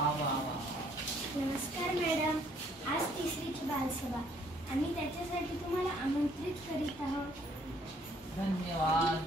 नमस्कार मॅडम, आज तिसरीची बालसभा आम्ही त्याच्यासाठी तुम्हाला आमंत्रित करीत आहोत. धन्यवाद.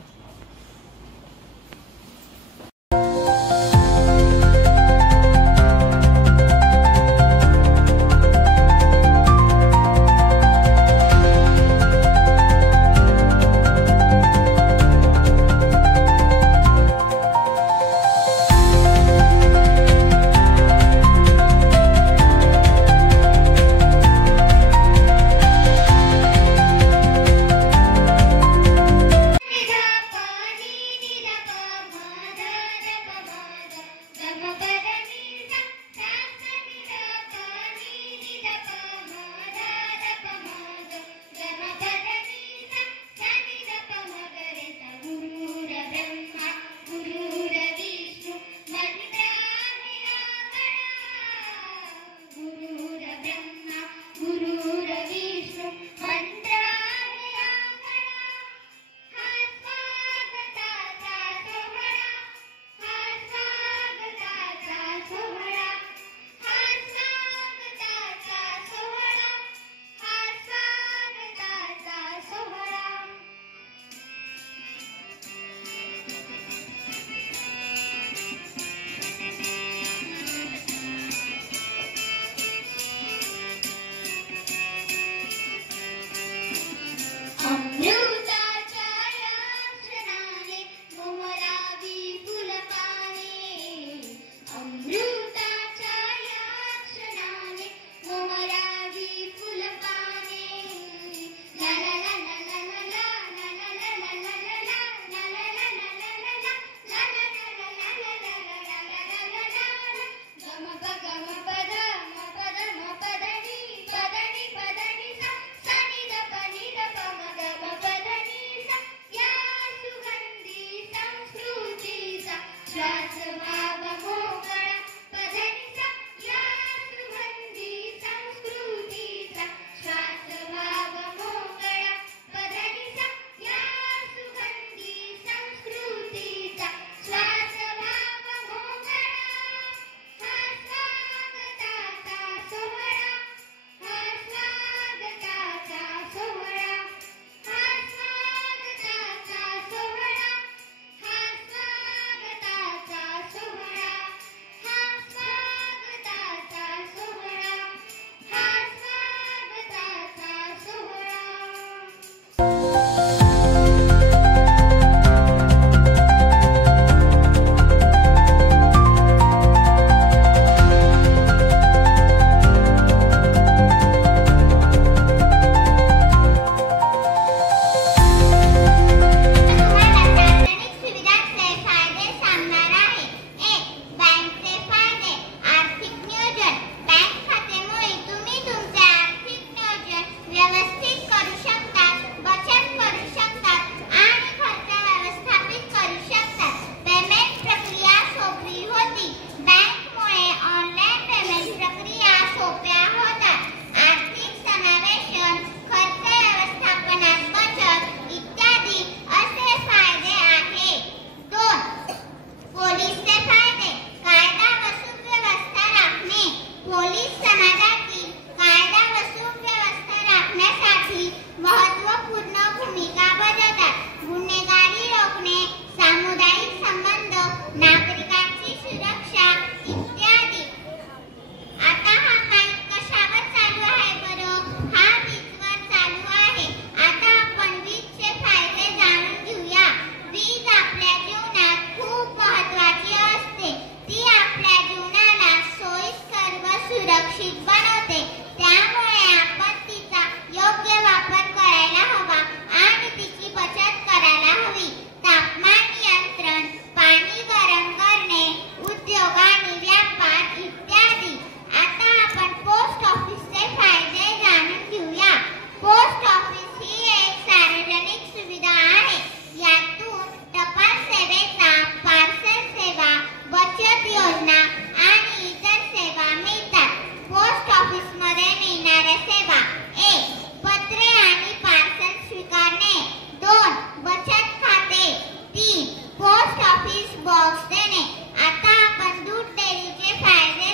बॉक्स देणे. आता आपण दूध डेअरीचे फायदे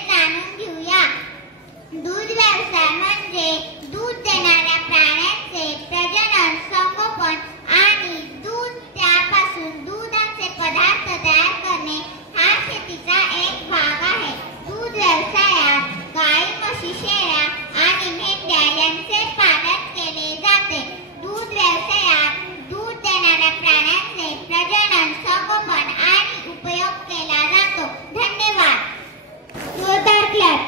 पदार्थ तयार करणे हा शेतीचा एक भाग आहे. दूध व्यवसायात गाई, म्हशी, शेळ्या आणि मेंढ्या यांचे पालन केले जाते. दूध व्यवसायात दूध देणाऱ्या प्राण्यांचे प्रजनन, संगोपन आणि उपयोग केला जातो. धन्यवाद. जोरदार क्लॅप.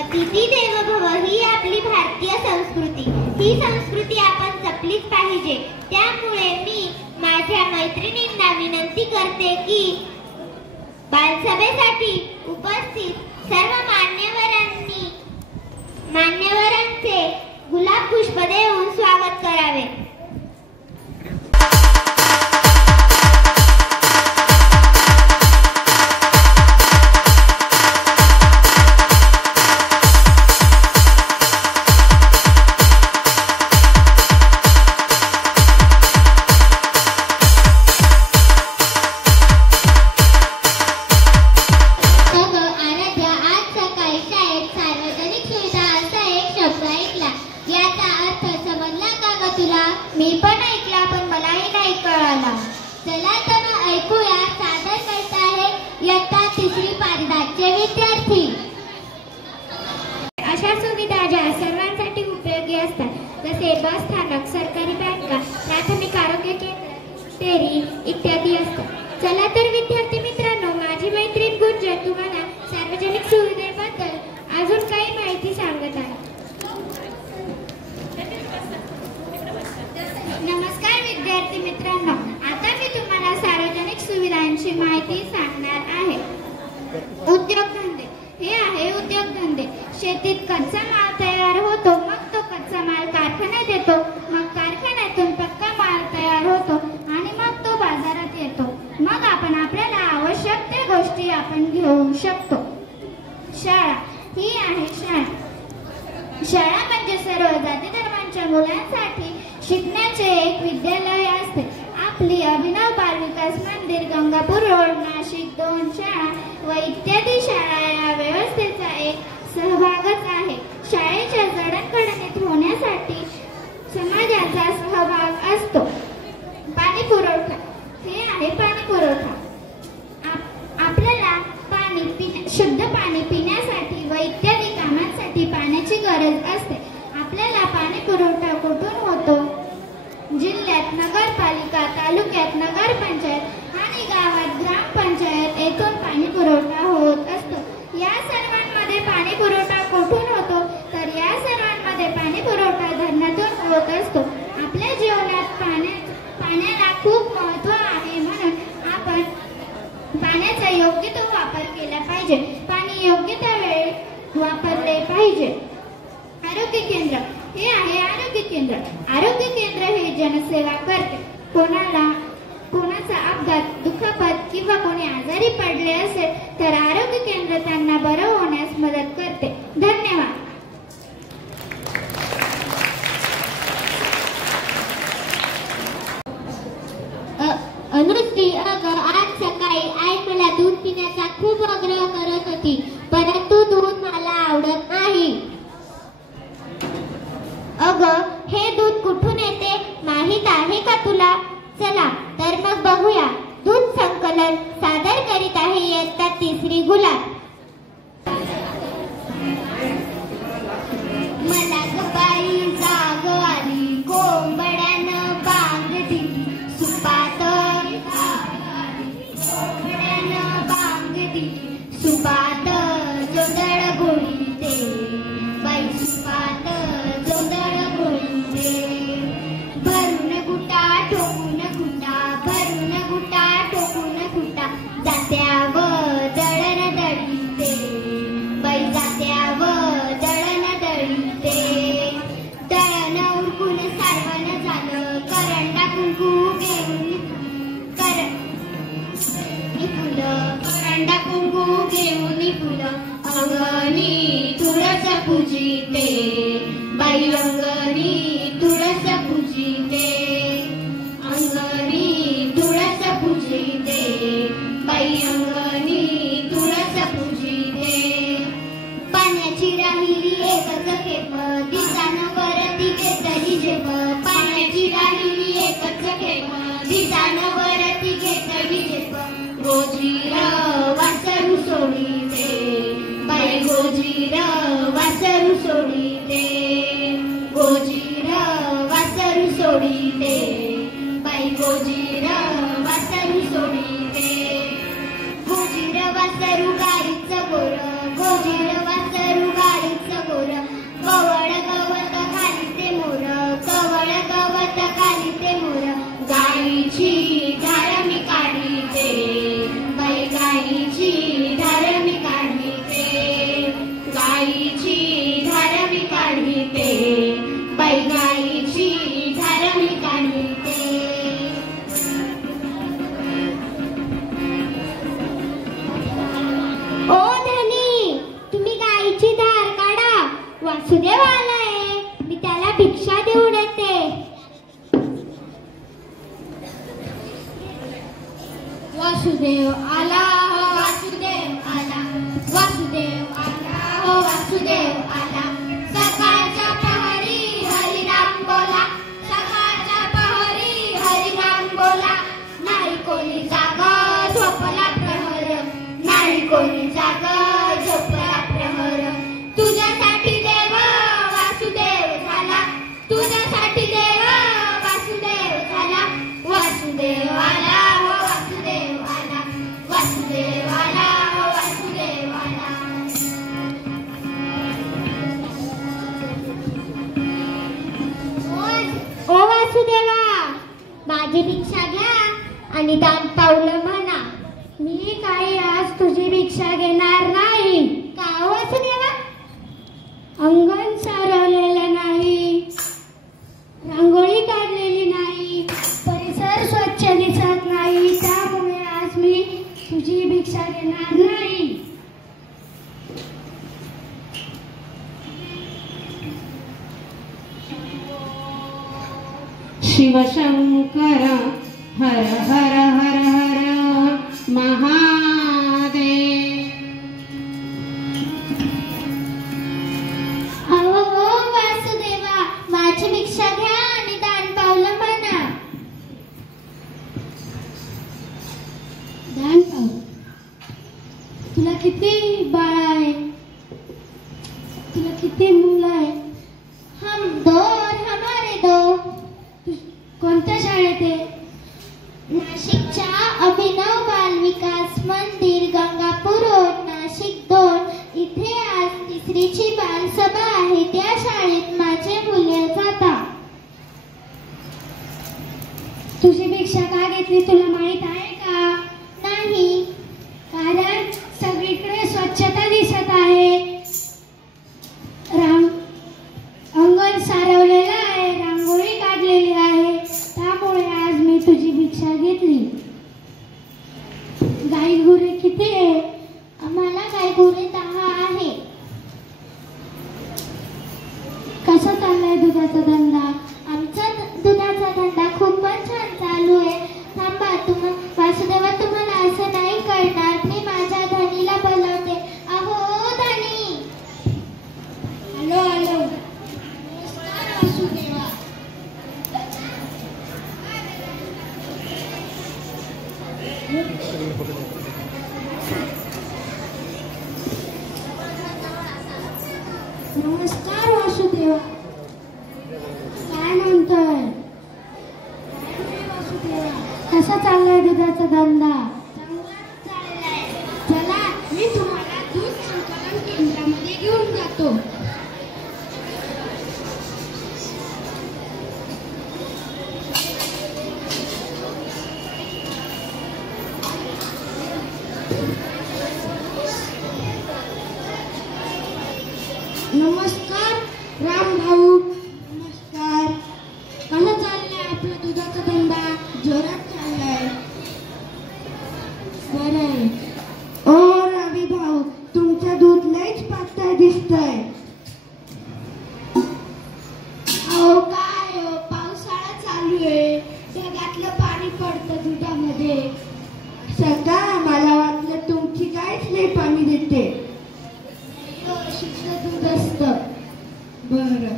अतिथी देवो भव ही आपली भारतीय संस्कृती. ही संस्कृती आपण जपलीच पाहिजे. त्यामुळे मी माझ्या मैत्रिणींना विनंती करते की बालसभेसाठी उपस्थित सर्व मान्यवरांचे गुलाब पुष्प देऊन स्वागत करावे. मी पण ऐकला, पण मलाही नाही कळाला. चला तर ऐकूया. सादर करत आहे इयत्ता 3री पारिजातचे विद्यार्थी. अशा सुविधा ज्या सर्वांसाठी उपयोगी असतात, जसे बस स्थानक, सरकारी बँका, प्राथमिक आरोग्य केंद्र, डेअरी इत्यादी असतात. चला तर विद्यार्थी मित्रांनो, माझी मैत्रीण गुंजन तुम्हाला सार्वजनिक सुविधेबद्दल अजून काही माहिती सांगत आहे. नमस्कार विद्यार्थी मित्रांनो, आता मी तुम्हाला सार्वजनिक सुविधांची माहिती सांगणार आहे. उद्योगधंदे. हे आहे उद्योगधंदे. शेतीत कच्चा माल तयार होतो, मग तो कच्चा माल कारखान्यात येतो, मग कारखान्यातून पक्का माल तयार होतो आणि मग तो बाजारात येतो. मग आपण आपल्याला आवश्यक त्या गोष्टी आपण घेऊ शकतो. शाळा. ही आहे शाळा. शाळा म्हणजे सर्व जाती धर्मांच्या मुलांसाठी शिकण्याचे एक विद्यालय असते. आपली अभिनव बाल विकास मंदिर, गंगापूर रोड, नाशिक 2 शाळा व इत्यादी शाळा या व्यवस्थेचा एक सहभागच आहे. शाळेच्या जडणघडणीत होण्यासाठी समाजाचा सहभाग असतो. पाणी पुरवठा. हे आहे पाणी पुरवठा. आपल्याला शुद्ध पाणी पिण्यासाठी व इत्यादी कामांसाठी पाण्याची गरज असते. आपल्याला पाणी पुरवठा कुठून होतो? जिल्ह्यात नगरपालिका, तालुक्यात नगरपंचायत आणि गावात ग्रामपंचायत येथून पाणी पुरवठा होत असतो. या सर्वांमध्ये पाणी पुरवठा कुठून होतो? तर या सर्वांमध्ये पाणी पुरवठा धरणातून होत असतो. आपल्या जीवनात पाण्याला खूप महत्त्व आहे, म्हणून आपण पाण्याचा योग्य तो वापर केला पाहिजे. पाणी योग्य त्या वेळी वापरले पाहिजे. आरोग्य केंद्र. हे आहे आरोग्य केंद्र. आरोग्य केंद्र हे जनसेवा करते. कोणाचा अपघात, दुखापत किंवा कोणी आजारी पडले असेल तर आरोग्य केंद्र त्यांना बरं होण्यास मदत करते. धन्यवाद. अनुश्री, अगं आज सकाळी आई मला दूध पिण्याचा खूप आग्रह करत होती, परंतु दूध मला आवडत नाही. अगं, हे दूध कुठून येते माहित आहे का तुला? चला तर मग बघूया. दूध संकलन सादर करीत आहे इयत्ता 3री गुलाब. मला गबाई जाग आली, कोंबड्यानं बांग दिली, सुपात कोंबड्यानं बांग दिली, सुपात जोदळ घोळीते, बाई सुपात जोदळ घोळीते. भरून गुटा ठोकून गुटा, भरून गुटा ठोकून गुटा, जात्याव दळण दळीते, बाई जात्याव दळण दळीते. दळण उरकून सारवण झालं, करंडा कुंकू घेऊन करंडा कुंकू घेऊन फुलं, अंगणी तुळस पूजिते, बाई अंगणी तुळस पूजिते, अंगणी तुळस पूजिते, बाई अंगणी तुळस पूजिते. पाण्याची राहिली एकच खेप, दिसानं वरती सोडीते, बाई गोजीर वासरू सोडीते. गोजीर वासरू गाईचं गोर, गोजीर वासरू गाईचं गोर. कवळ गवत घालीते मोर, कवळ गवत घालीते मोर. गाईची धार मी काढीते, बाई गाईची धार मी काढीते. गाईची धार मी काढीते, बाई गाईची धार मी काढीते. ओ धनी, तुम्ही गाईची धार काढा. वासुदेव आलाय, मी त्याला भिक्षा देऊन येते. वासुदेव आला हो वासुदेव आला, वासुदेव आला हो वासुदेव आला. सकाळच्या प्रहरी हरिनाम बोला, सकाळच्या प्रहरी हरिनाम बोला. नाही कोणी जागा झोपला प्रहर, नाही कोणी जागा झोपला प्रहर. तुझ्यासाठी देव वासुदेव झाला, तुझ्यासाठी देव वासुदेव झाला. वासुदेव आला हो वासुदेव आला, वासुदेव आला हो वासुदेव आला. ओ वासुदेवा, माझी भिक्षा घ्या आणि दान पावलं म्हणा. मी काही आज तुझी भिक्षा घेणार नाही. का वासुदेवा? अंगण सारवलेलं नाही, रांगोळी काढलेली नाही, परिसर स्वच्छ दिसत नाही, त्यामुळे आज मी तुझी भिक्षा घेणार नाही. शिवशंकर हर हर हर हर महादेव. अहो वासुदेवा, माझी भिक्षा घ्या आणि दान पावलं म्हणा. दान पावलं? तुला किती बाळ आहे? तुला किती मुलं आहे? हम दो और हमारे दो. कोणत्या शाळेत आहे? नाशिकच्या अभिनव बाल विकास मंदिर, गंगापूर रोड, नाशिक 2 इथे आज तिसरीची बालसभा आहे. त्या शाळेत माझे मुले जातात. तुझी भिक्षा का घेतली तुला माहित आहे का? नाही. कारण सगळीकडे स्वच्छता दिसत आहे, अंगण सारवलेलं आहे, रांगोळी काढलेली आहे, त्यामुळे आज मी तुझी भिक्षा घेतली. गाई गुरे किती आहे? आम्हाला गाई गुरे 10 आहे. कसा चाललाय दुधाचा धंदा? आमचा दुधाचा धंदा खूपच छान चालू आहे. थांबा, वासुदेवा, तुम्हाला असं नाही कळणार. मी माझ्या धनीला बोलवते. अहो धनी. Hello hello. नमस्कार वासुदेवा. नमस्कार वासुदेवा. काय म्हणतोय? वासुदेवा, कसा चाललाय दुधाचा धंदा? चाललाय. चला, मी तुम्हाला दूध संकलन केंद्रामध्ये घेऊन जातो. नमस्कार राम भाऊ. नमस्कार. कसा चाललाय आपला दुधाचा धंदा? जोरात चाललाय. बरं. ओ रवी भाऊ, तुमचं दूध लयच पातळ दिसतंय. अहो काय हो, पावसाळा चालू आहे, ढगातलं पाणी पडतं दुधामध्ये. सध्या मला वाटलं तुमची गायच लय पाणी देते. शुद्ध दूध असतं. बरं.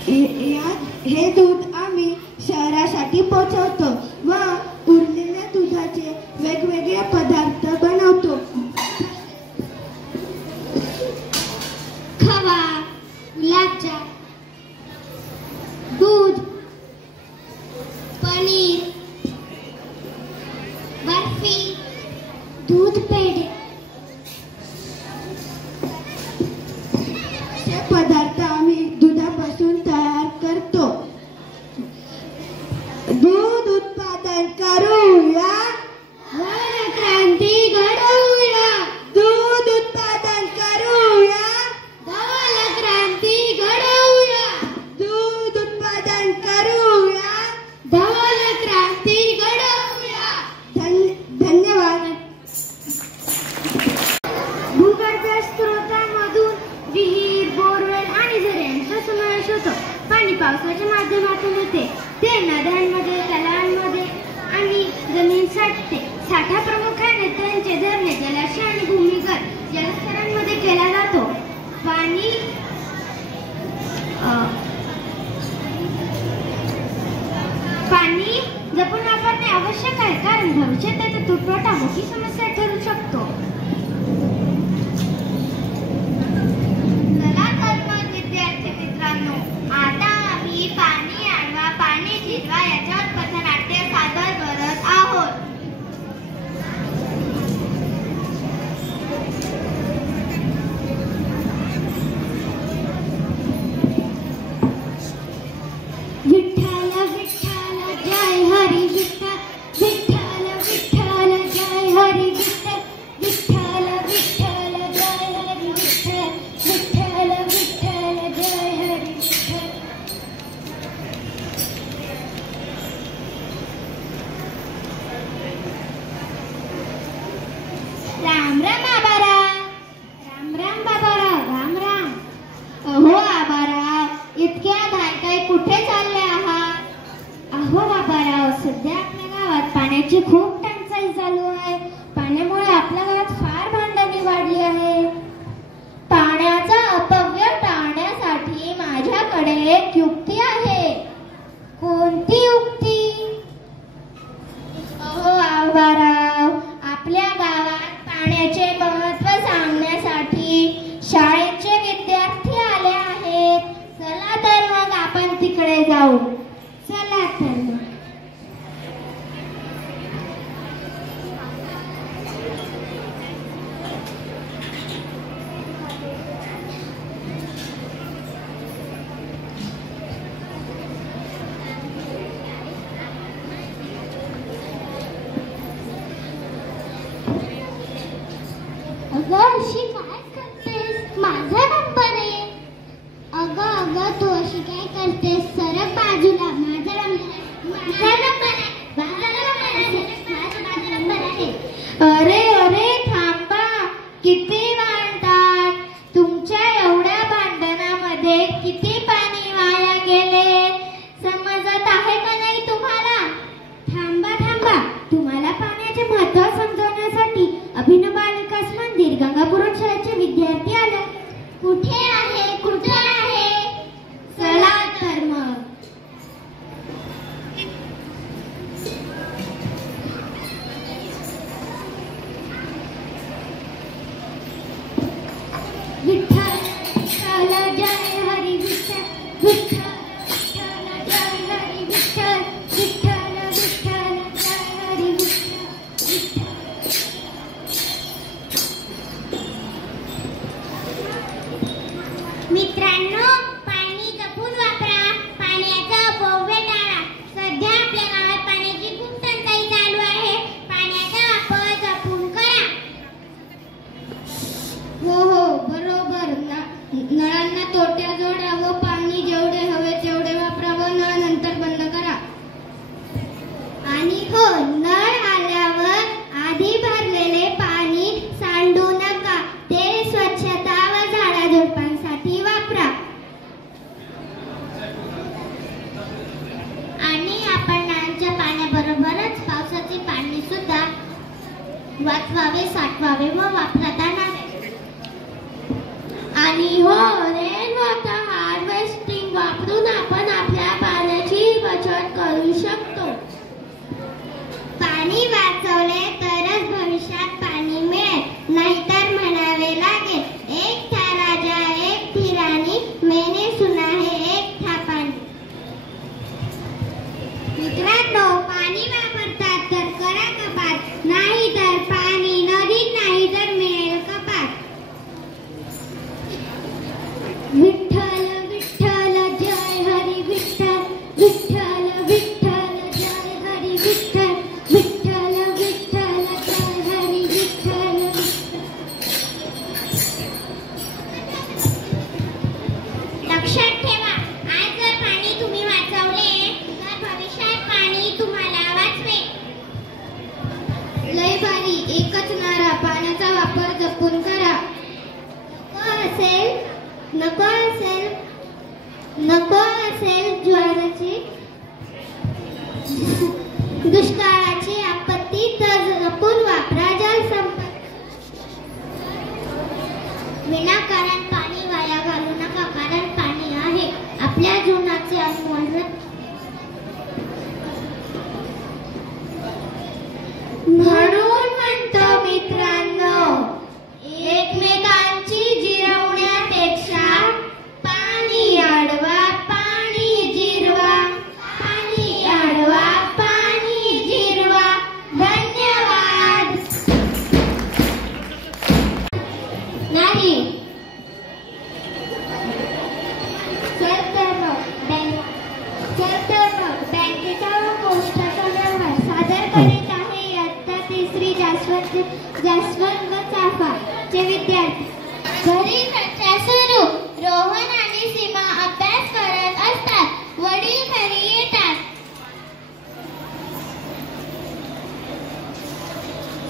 हे दूध आम्ही शहरासाठी पोचवतो व उरलेल्या दुधाचे वेगवेगळे पदार्थ बनवतो. खवा, गुलाबजाम, दूध, पनीर, बर्फी, दूध पेढे हे पदार्थ आम्ही दुधापासून तयार करतो. दूध उत्पादन करूया, क्रांती घडवूया. दूध उत्पादन करूया, क्रांती घडवूया. दूध उत्पादन करूया. क्रांती घडवूया. धन्यवाद. भूगर्भ स्रोतांमधून विहीर, बोरवेल आणि झऱ्यांचा समावेश होतो. पाणी पावसाच्या माध्यमातून येते. ते नद्यांमध्ये, तलावांमध्ये आणि जमीन साठते. साठा प्रामुख्याने त्यांचे धरणे, जलाशय आणि भूमिगत जलस्तरांमध्ये केला जातो. पाणी जपून वापरणे आवश्यक आहे, कारण भविष्यात त्याचा तुटवडा मोठी समस्या ठरू शकतो. चला तर मग विद्यार्थी मित्रांनो, आता आम्ही पाणी अडवा पाणी जिरवा याच्यावर पथनाट्य सादर करत आहोत. विठ्ठल विठ्ठल जय हरी विठ्ठल, विठ्ठल विठ्ठल जय हरी विठ्ठल, विठ्ठल विठ्ठल जय हरी विठ्ठल, विठ्ठल विठ्ठल जय हरी विठ्ठल. राम राम आबाराव. राम राम बाबाराव. राम राम. अहो आबाराव, इतक्या घाईघाई कुठे चालले आहात? अहो बाबाराव, सध्या आपल्या गावात पाण्याची खूप टंचाई चालू आहे. पाण्यामुळे आपल्या गावात फार भांडणे वाढली आहे. पाण्याचा अपव्यय टाळण्यासाठी माझ्याकडे एक युक्ती आहे. कोणती युक्ती? अहो आबाराव, आपल्या गावात पाण्याचे महत्त्व सांगण्यासाठी शाळेचे विद्यार्थी आले आहेत. चला तर मग आपण तिकडे जाऊ. चला तर मग. अगं अशी काय करतेस? माझा नंबर आहे. अगं तू अशी काय करतेस? सरक बाजूला. माझा नंबर आहे. अरे थांबा. किती भांडतात. तुमच्या एवढ्या भांडणामध्ये किती पाणी वाया गेले समजत आहे का नाही तुम्हाला? थांबा. तुम्हाला पाण्याचे महत्त्व समजवण्यासाठी अभिनव बालिकास मंदिर गंगापूर शाळेचे विद्यार्थी आले. कुठे आहे? चला तर मग. विठ्ठल विठ्ठल जय हरी विठ्ठल, विठ्ठल विठ्ठल जय हरी विठ्ठल, विठ्ठल विठ्ठल जय हरी विठ्ठल, मित्रांनो, पाणी जपून वापरा. पाण्याचा अपव्यय टाळा. सध्या आपल्या गावात पाण्याची खूप टंचाई चालू आहे. पाण्याचा वापर जपून करा. हो बरोबर. नळांना तोट्या जोडा व पाणी जेवढे हवे तेवढे वापरावं. नळ नंतर बंद करा. आणि हो, नळ आल्यावर आधी भरलेले पाणी सांडू नका. ते स्वच्छता व झाडाझुडपांसाठी वापरा. आणि आपण नळाच्या पाण्याबरोबरच पावसाचे पाणी सुद्धा वाचवावे, साठवावे व वापरात आणावे. आणि हो, रेन वॉटर हार्वेस्टिंग वापरून वाचवले तरच भविष्यात पाणी मिळेल, नाहीतर म्हणावे लागेल, एक था राजा एक थी राणी, मैंने सुना है एक था पाणी. मित्रांनो, पाणी वापरतात तर करा कपात, नाही तर पाणी नदीत नाही तर मिळेल कपात. विठ्ठल विठ्ठल जय हरी विठ्ठल, विठ्ठल विठ्ठल जय हरी विठ्ठल, विठ्ठल विठ्ठल जय हरी विठ्ठल. लक्षात ठेवा, आज जर पाणी तुम्ही वाचवले तर भविष्यात पाणी तुम्हाला वाचवेल. लय भारी, एकच नारा, पाण्याचा वापर जपून करा. नको असेल ज्वाराची दुष्काळाची आपत्ती तर जपून वापरा जलसंपत्ती. विनाकारण पाणी वाया घालू नका, कारण पाणी आहे आपल्या जीवनाचे अनमोल रत्न. म्हणून म्हणतो मित्रांनो, एकमेकांची जिरवण्यापेक्षा पाणी अडवा, पाणी जिरवा, पाणी अडवा, पाणी जिरवा. धन्यवाद. नाही बँकेचा गोष्टीचा व्यवहार सादर करीत आहे इयत्ता तिसरी जास्वंद चाफा चे विद्यार्थी. घरी चर्चा सुरू. रोहन आणि सीमा अभ्यास करत असतात. वडील घरी येतात.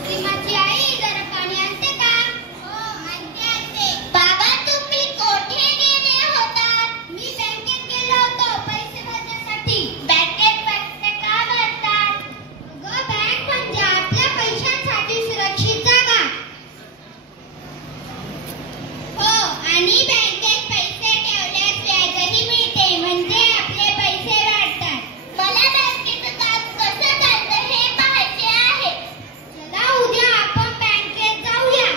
सीमाची आई जरा पाणी आणते का? हो आणते. बाबा तुम्ही कोठे गेले होतात? मी बँकेत गेलो होतो पैसे भरण्यासाठी. बँकेत पैसे का भरतात? बँक म्हणजे आपल्या पैशांसाठी सुरक्षित जागा. हो, आणि बँकेत पैसे ठेवल्यास व्याजही मिळते, म्हणजे आपले पैसे वाढतात. मला बँकेचं काम कसं चालतं हे पाहायचे आहे. चला उद्या आपण बँकेत जाऊया.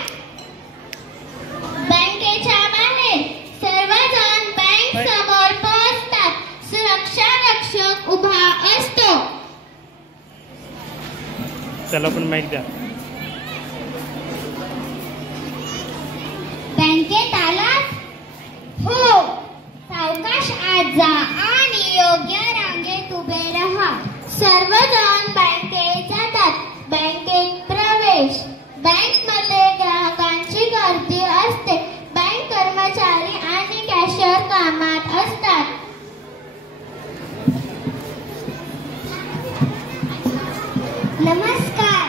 बँकेच्या बाहेर सर्वजण बँक समोर पोहोचतात. सुरक्षा रक्षक उभा असतो. चला पण माहिती द्या. बँकेत आलात? हो. सावकाश आत जा आणि योग्य रांगेत उभे राहा. सर्वजण बँकेत जातात. बँकेत प्रवेश. बँकमध्ये ग्राहकांची गर्दी असते. बँक कर्मचारी आणि कॅशियर कामात असतात. नमस्कार.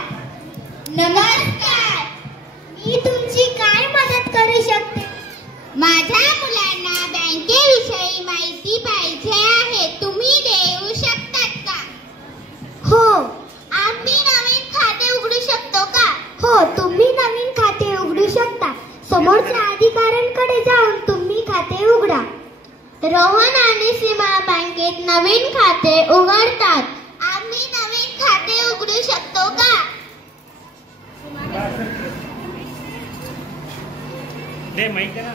मी तुमची काय मदत करू शकते? माझ्या मुलांना बँकेविषयी माहिती पाहिजे आहे. तुम्ही देऊ शकतात का? हो. आम्ही नवीन खाते उघडू शकतो का? हो, तुम्ही नवीन खाते उघडू शकता. समोरच्या अधिकाऱ्यांकडे जाऊन तुम्ही खाते उघडा. रोहन आणि सीमा बँकेत नवीन खाते उघडतात. आम्ही नवीन खाते उघडू शकतो का? दे माहिती ना.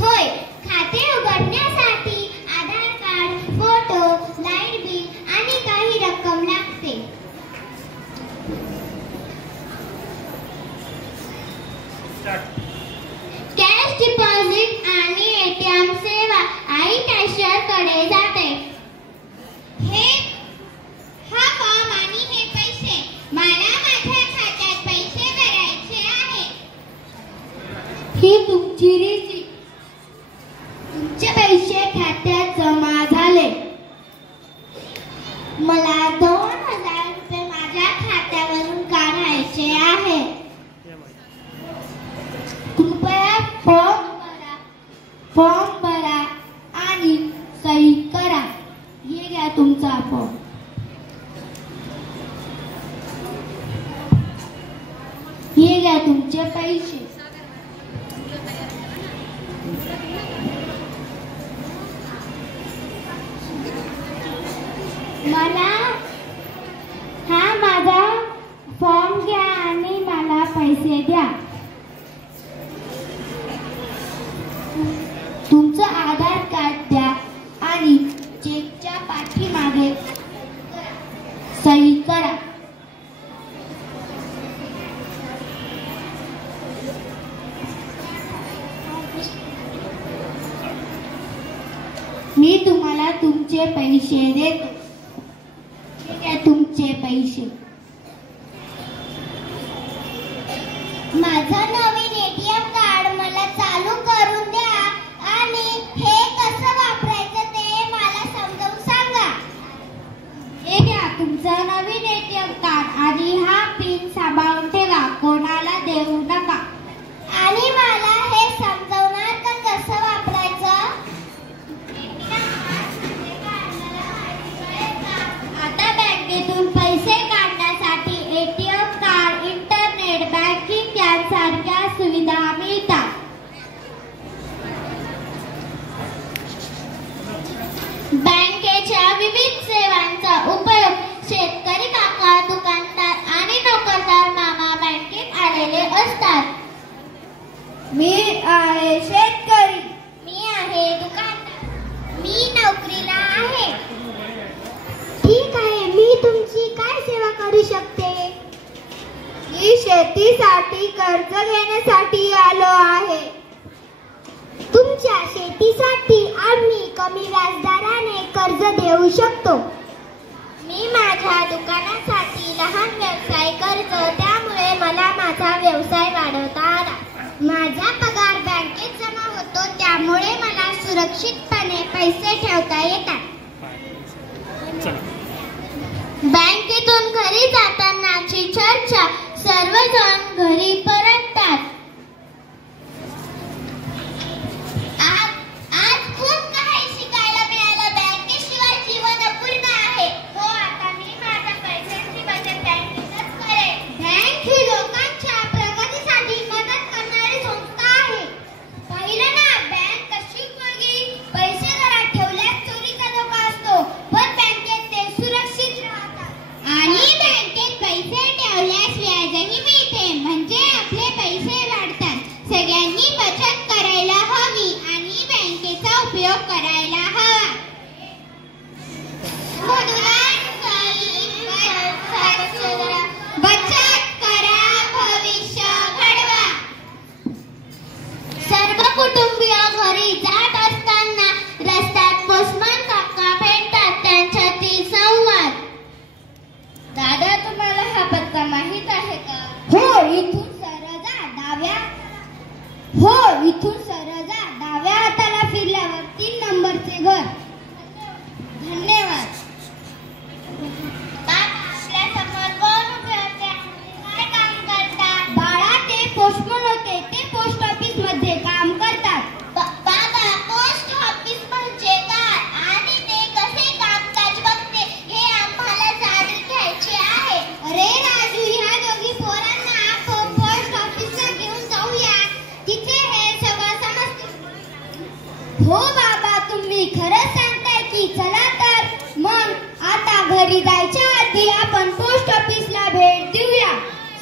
होय. खाते उघडण्यासाठी आधार कार्ड, फोटो, लाईट बिल आणि काही रक्कम लागते. कॅश डिपॉझिट आणि एटीएम सेवा. आई कॅशियर कडे जाते. हा फॉर्म आणि हे पैसे. मला माझ्या खात्यात पैसे भरायचे आहे. ही तुमची रिसीट. तुमचे पैसे खात्यात जमा झाले. मला 2000 रुपये माझ्या खात्यावरून काढायचे आहे. कृपया फॉर्म भरा आणि सही करा. हे घ्या तुमचा फॉर्म. हे घ्या तुमचे पैसे. पैसे द्या. तुमचं आधार कार्ड द्या आणि चेकच्या पाठीमागे सही करा. मी तुम्हाला तुमचे पैसे देतो. तुमचे पैसे. माझं नवीन एटीएम कार्ड मला चालू करून द्या आणि हे कसं वापरायचं ते मला समजावून सांगा. हे घ्या तुमचं नवीन एटीएम कार्ड आणि हा पिन सांभाळून ठेवा, कोणाला देऊ नका. आणि मला हे समजवणार का कसं वापरायचं? आता बँकेतून पैसे काढण्यासाठी एटीएम कार्ड, इंटरनेट बँकिंग यांसारख्या सुविधा मिळतात. बँकेच्या विविध सेवांचा उपयोग शेतकरी काका, दुकानदार आणि नोकरदार मामा बँकेत आलेले असतात. मी आहे शेतकरी. मी आहे दुकानदार. मी नोकरीला आहे. ठीक आहे, मी तुमची काय सेवा करू शकते? मी शेतीसाठी कर्ज घेण्यासाठी आलो आहे. तुमच्या शेतीसाठी आम्ही कमी व्याजदराने कर्ज देऊ शकतो. मी माझ्या दुकानासाठी लहान व्यवसाय कर्ज, त्यामुळे मला माझा व्यवसाय वाढवता आला. माझा पगार बँकेत जमा होतो, त्यामुळे मला सुरक्षितपणे पैसे ठेवता येतात. बँकेतून घरी जातानाची चर्चा, सर्वजण घरी परततात. आज खूप काही शिकायला मिळालं. बँकेशिवाय जीवन अपूर्ण आहे. हो, आता मी माझ्या पैशांची बचत बँकेतच करेन. बँक ही लोकांच्या प्रगतीसाठी मदत करणारी संस्था आहे. पाहिलं ना, बँक कशी मुलगी. पैसे घरात ठेवल्यास चोरीचा धोका असतो, पण बँकेत ते सुरक्षित राहतात. आणि बँकेत पैसे ठेवल्यास व्याजही मिळते, म्हणजे आपले पैसे वाढतात. सगळ्यांनी बचत करायला हवी आणि बँकेचा उपयोग करायला हवा. बचत करा, भविष्य घडवा. सर्व कुटुंबीय घरी जात असताना रस्त्यात पोस्टमन काका भेटतात. त्यांच्यातील संवाद. दादा, तुम्हाला हा पत्ता माहित आहे का? हो, इथून सरळ जा, डाव्या हाताला फिरल्यावर 3 नंबरचे घर. धन्यवाद. आपल्या समोर कोण उभे होते? काय काम करतात? बाळा, ते पोस्टमन होते. ते पोस्ट ऑफिस मध्ये काम करतात. बाबा, पोस्ट ऑफिस म्हणजे काय आणि ते कसे कामकाज बघते हे आम्हाला जाणून घ्यायचे आहे. अरे राजू, ह्या दोघी पोरांना पोस्ट ऑफिसला घेऊन जाऊया. तिथे हे सगळं समजते. हो बाबा, तुम्ही खरंच सांगताय की. चला तर मग आता घरी जायच्या आधी आपण पोस्ट ऑफिसला भेट देऊया.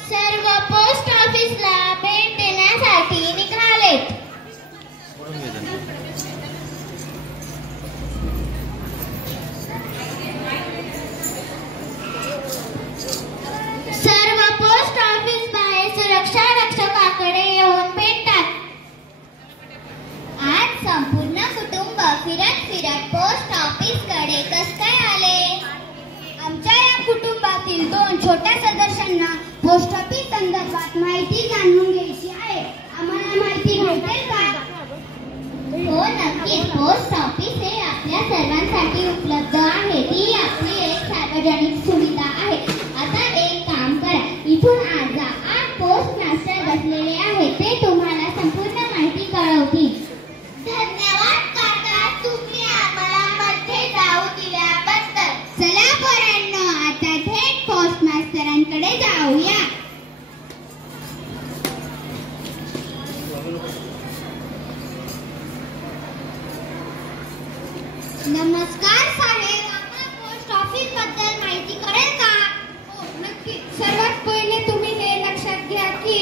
सर्व पोस्ट ऑफिसला भेट देण्यासाठी निघालेत. सर्व पोस्ट ऑफिस बाहेर सुरक्षा रक्षकाकडे येऊन भेटतात. आज संपूर्ण कुटुंब फिरत पोस्ट ऑफिस कडे कस काय आले? आमच्या या कुटुंबातील 2 छोट्या सदस्यांना पोस्ट ऑफिस संदर्भात माहिती जाणून घ्यायची आहे. आम्हाला माहिती भेटेल का? हो, नक्कीच. पोस्ट ऑफिस हे आपल्या सर्वांसाठी उपलब्ध आहे. ती आपली एक सार्वजनिक सुविधा आहे. आता एक काम करा, इथून आज 8 पोस्ट मास्टर बसलेले आहेत. ते तुम्हाला संपूर्ण माहिती कळवतील. धन्यवाद काका, तुम्ही आम्हाला मध्ये जाऊ दिल्याबद्दल. चला पोरांनो, आता थेट पोस्ट मास्तरांकडे जाऊया. नमस्कार साहेब, आम्हाला पोस्ट ऑफिस बद्दल माहिती कळेल का? हो, नक्की. सर्वात पहिले तुम्ही हे लक्षात घ्या की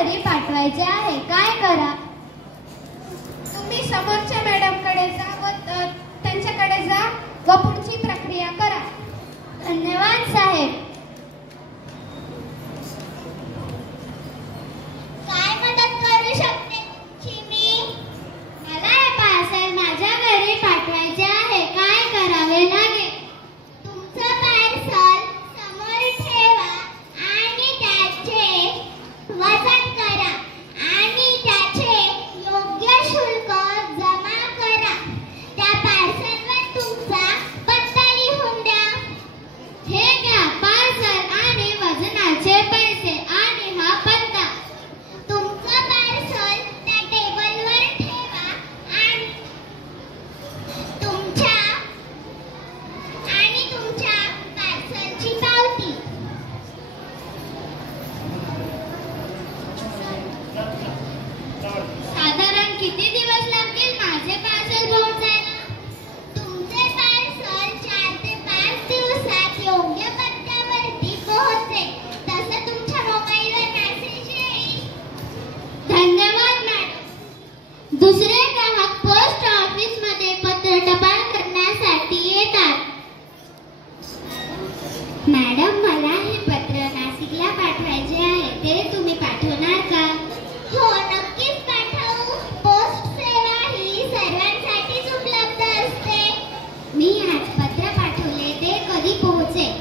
घरी पाठवायचे आहे, काय करा? तुम्ही समोरच्या मॅडमकडे जा व त्यांच्याकडे जा व पुढची प्रक्रिया करा. धन्यवाद साहेब. काय मदत करू शकते मी? मला हे पार्सल माझ्या घरी पाठवायचे आहे, काय करावे लागेल? तुमचं पार्सल समोर ठेवा आणि त्याचे वजन करा आणि त्याचे योग्य शुल्क जमा करा. त्या पार्सलवर तुमचा पत्ता लिहून द्या. हे घ्या पार्सल आणि वजनाचे पैसे आणि हा पत्ता. तुमचं पार्सल त्या टेबलवर ठेवा आणि तुमच्या पार्सलची पावती. साधारण किती दिवस लागतील माझे पार्सल पोहोचायला? तुमचे पार्सल 4 ते 5 दिवसात योग्य पत्त्यावरती पोहोचेल. तसं तुमच्या मोबाईलवर मेसेज येईल. धन्यवाद मॅडम. दुसरे ग्राहक पोस्ट ऑफिस मध्ये पत्र टपाल करण्यासाठी येतात. मॅडम, मला हे पत्र नाशिकला पाठवायचे आहे, ते तुम्ही पाठवणार का? हो, नक्कीच पाठवू. पोस्ट सेवा ही सर्वांसाठीच उपलब्ध असते. मी आज पत्र पाठवले, ते कधी पोहोचेल?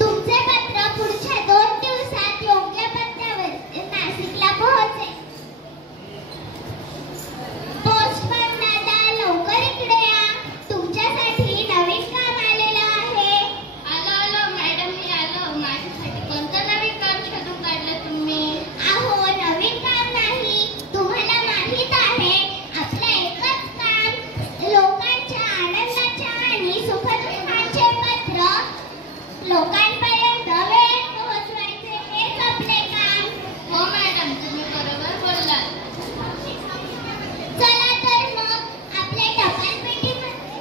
तुमचे पत्र पुढच्या 2 दिवसात योग्य पत्त्यावर नाशिकला पोहोचेल. पोस्टमन दादा, लवकर इकडे या. तुमच्यासाठी नवीन काम आलेलं आहे. आलो मॅडम, मी आलो. माझ्यासाठी कोणतं नवीन काम शोधून काढलं तुम्ही? अहो, नवीन काम नाही. तुम्हाला माहित आहे, आपलं एकच काम लोकांच्या आनंदाच्या आणि सुखदुःखाचे पत्र लोकांपर्यंत वेळेत पोहोचवायचे, हेच आपले काम. हो मॅडम, तुम्ही बरोबर बोललात. चला तर मग आपल्या टपाल पेटीमध्ये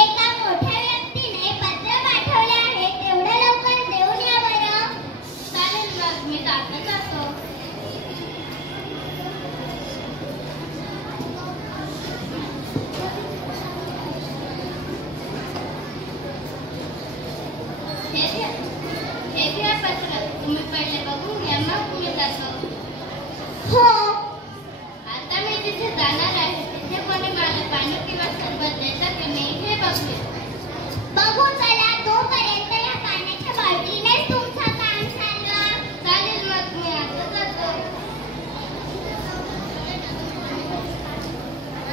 एका मोठ्या व्यक्तीने पत्र पाठवले आहे, तेवढं लवकर देऊन या बरं. चालेल मग, मी जातो. हे घ्या पत्र. तुम्ही पहिले बघून घ्या, मग तुम्ही जातो. हो, आता मी जिथे जाणार आहे तिथे कोणी मला पाणी किंवा सरबत देतं की नाही हे बघूया. बघू चला. तोपर्यंत या पाण्याच्या बाटलीनेच तुमचं काम चालवा. चालेल मग, मी आता जातो.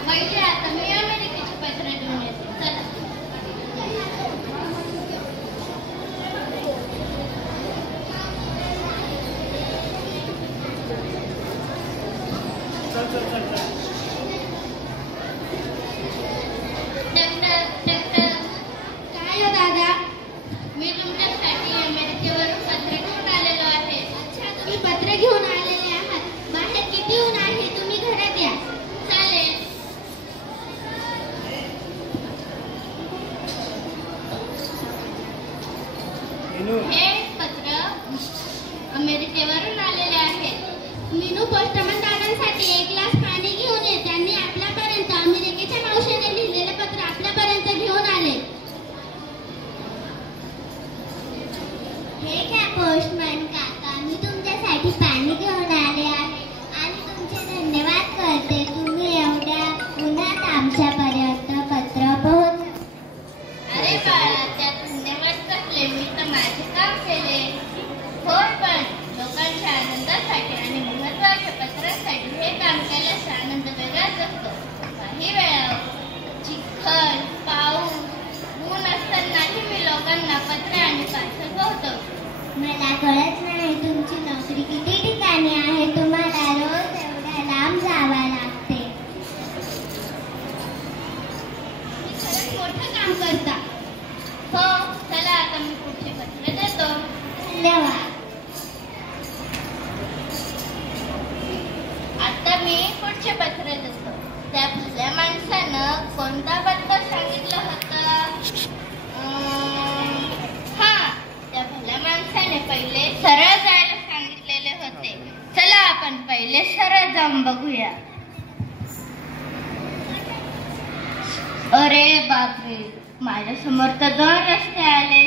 पहिले आता मी अमेरिकेचे पत्र घेऊन येते. चला. काय हो दादा? मी तुमच्यासाठी अमेरिकेवरून पत्र घेऊन आलेलो आहे. अच्छा, तुम्ही पत्र घेऊन आलेले आहात. बाहेर किती ऊन आहे, तुम्ही घरात या. चालेल. हे पत्र अमेरिकेवरून आलेले आहे. मीनू पोस्टमन दादांसाठी 1 ग्लास पाणी घेऊन ये. त्यांनी आपल्यापर्यंत अमेरिकेच्या मावशीने लिहिलेले पत्र आपल्यापर्यंत घेऊन आले. हे घ्या पोस्टमन काका, मी तुमच्यासाठी पाणी घेऊन आले आहे आणि तुमचे धन्यवाद करते. तुम्ही एवढ्या उन्हात आमच्यापर्यंत पत्र पोहोच. अरे बाळा, त्या धन्यवाद कसले, मी तर माझे काम केले. हो, पण लोकांच्या आनंदासाठी आणि महत्त्वाच्या पत्रांसाठी हे काम केल्याचा आनंद वेगळाच असतो. काही वेळा चिखल, पाऊस, ऊन असतानाही मी लोकांना पत्र आणि पार्सल पोहोचवतो. मला कळत नाही तुमची नोकरी किती ठिकाणी आहे. तुम्हाला रोज एवढ्या लांब जावं लागते. खरंच मोठं काम करता. हो, चला आता मी पुढचे पत्र देतो. धन्यवाद. आता मी पुढचे पत्र देतो. त्या भल्या माणसानं कोणता पत्ता सांगितलं होतं? हा, त्या भल्या माणसाने पहिले सरळ जायला सांगितलेले होते. पण पहिले सरळ जाऊन बघूया. अरे बापरे, माझ्या समोर तर 2 रस्ते आले.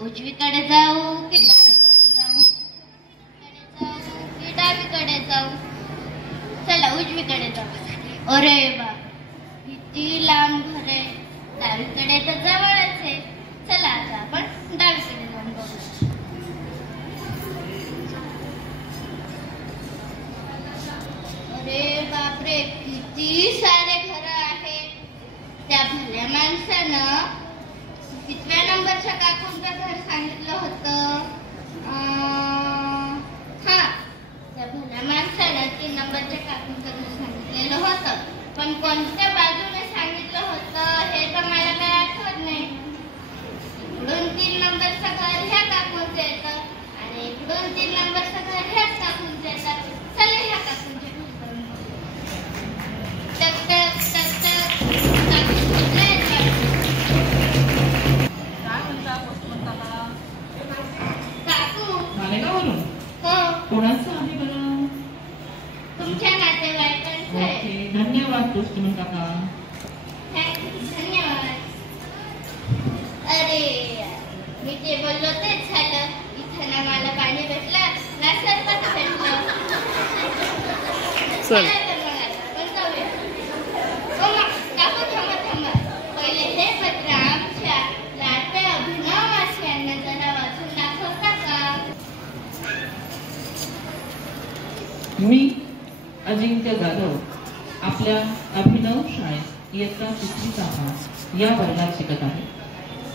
उजवीकडे जाऊ की डावीकडे जाऊ? की डावीकडे जाऊ? चला उजवीकडे जाऊ. अरे बापरे, किती लांब घर आहे. डावीकडे तर जवळच आहे. चला आता आपण डावीकडे जाऊन बघू. अरे बापरे, किती सारे घर आहेत. त्या भल्या माणसानं कितव्या नंबरच्या काकूंचं घर सांगितलं होतं? हा, त्या भल्या माणसानं 3 नंबरच्या काकूंचं घर सांगितलेलं होतं. पण कोणत्या बाजूने सांगितलं होतं हे तर मला काही आठवत नाही. इकडून 3 नंबरचं घर ह्या काकूंचं येतं आणि इकडून 3 नंबरचं घर ह्याच काकूंचं येतं. चला ह्या काकूंचे घर करून बघू. टक टक टक टक. काकू कुठल्या येतात? काय म्हणता पोस्टमन काका? काकू. मालेगाववरून? हो, कोणाचं आहे बरं? तुमच्या नातेवाईकांचं आहे. ओके, धन्यवाद पोस्टमन काका. धन्यवाद. अरे, मी जे बोललो तेच झालं. इथं ना मला पाणी भेटलं ना सरबत भेटलं. चल. चला तर मग आता आपण जाऊया. ओ मा, काकू थांबा थांबा. पहिले हे पत्र आमच्या लाडक्या अभिनव मासी यांना जरा वाचून दाखवता का? मी अजिंक्य जाधव आपल्या अभिनव शाळेत इयत्ता 3वी या वर्गात शिकत आहे.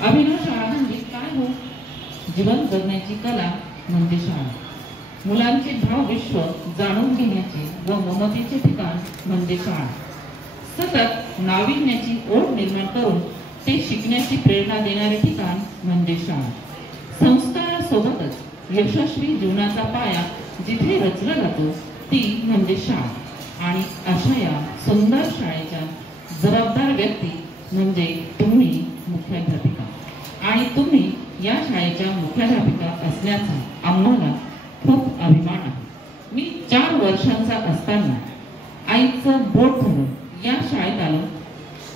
अभिनव शाळा म्हणजे काय हो? जीवन जगण्याची कला म्हणजे शाळा. मुलांचे भावविश्व जाणून घेण्याचे व ममतेचे ठिकाण म्हणजे शाळा. सतत नाविन्याची ओढ निर्माण करून ते शिकण्याची प्रेरणा देणारे ठिकाण म्हणजे शाळा. संस्कारासोबतच यशस्वी जीवनाचा पाया जिथे रचला जातो ती म्हणजे शाळा. आणि अशा या सुंदर शाळेच्या जबाबदार व्यक्ती म्हणजे तुम्ही मुख्याध्यापिका. आणि तुम्ही या शाळेच्या मुख्याध्यापिका असल्याचा आम्हाला खूप अभिमान आहे. मी 4 वर्षांचा असताना आईचं बोट धरून या शाळेत आलो.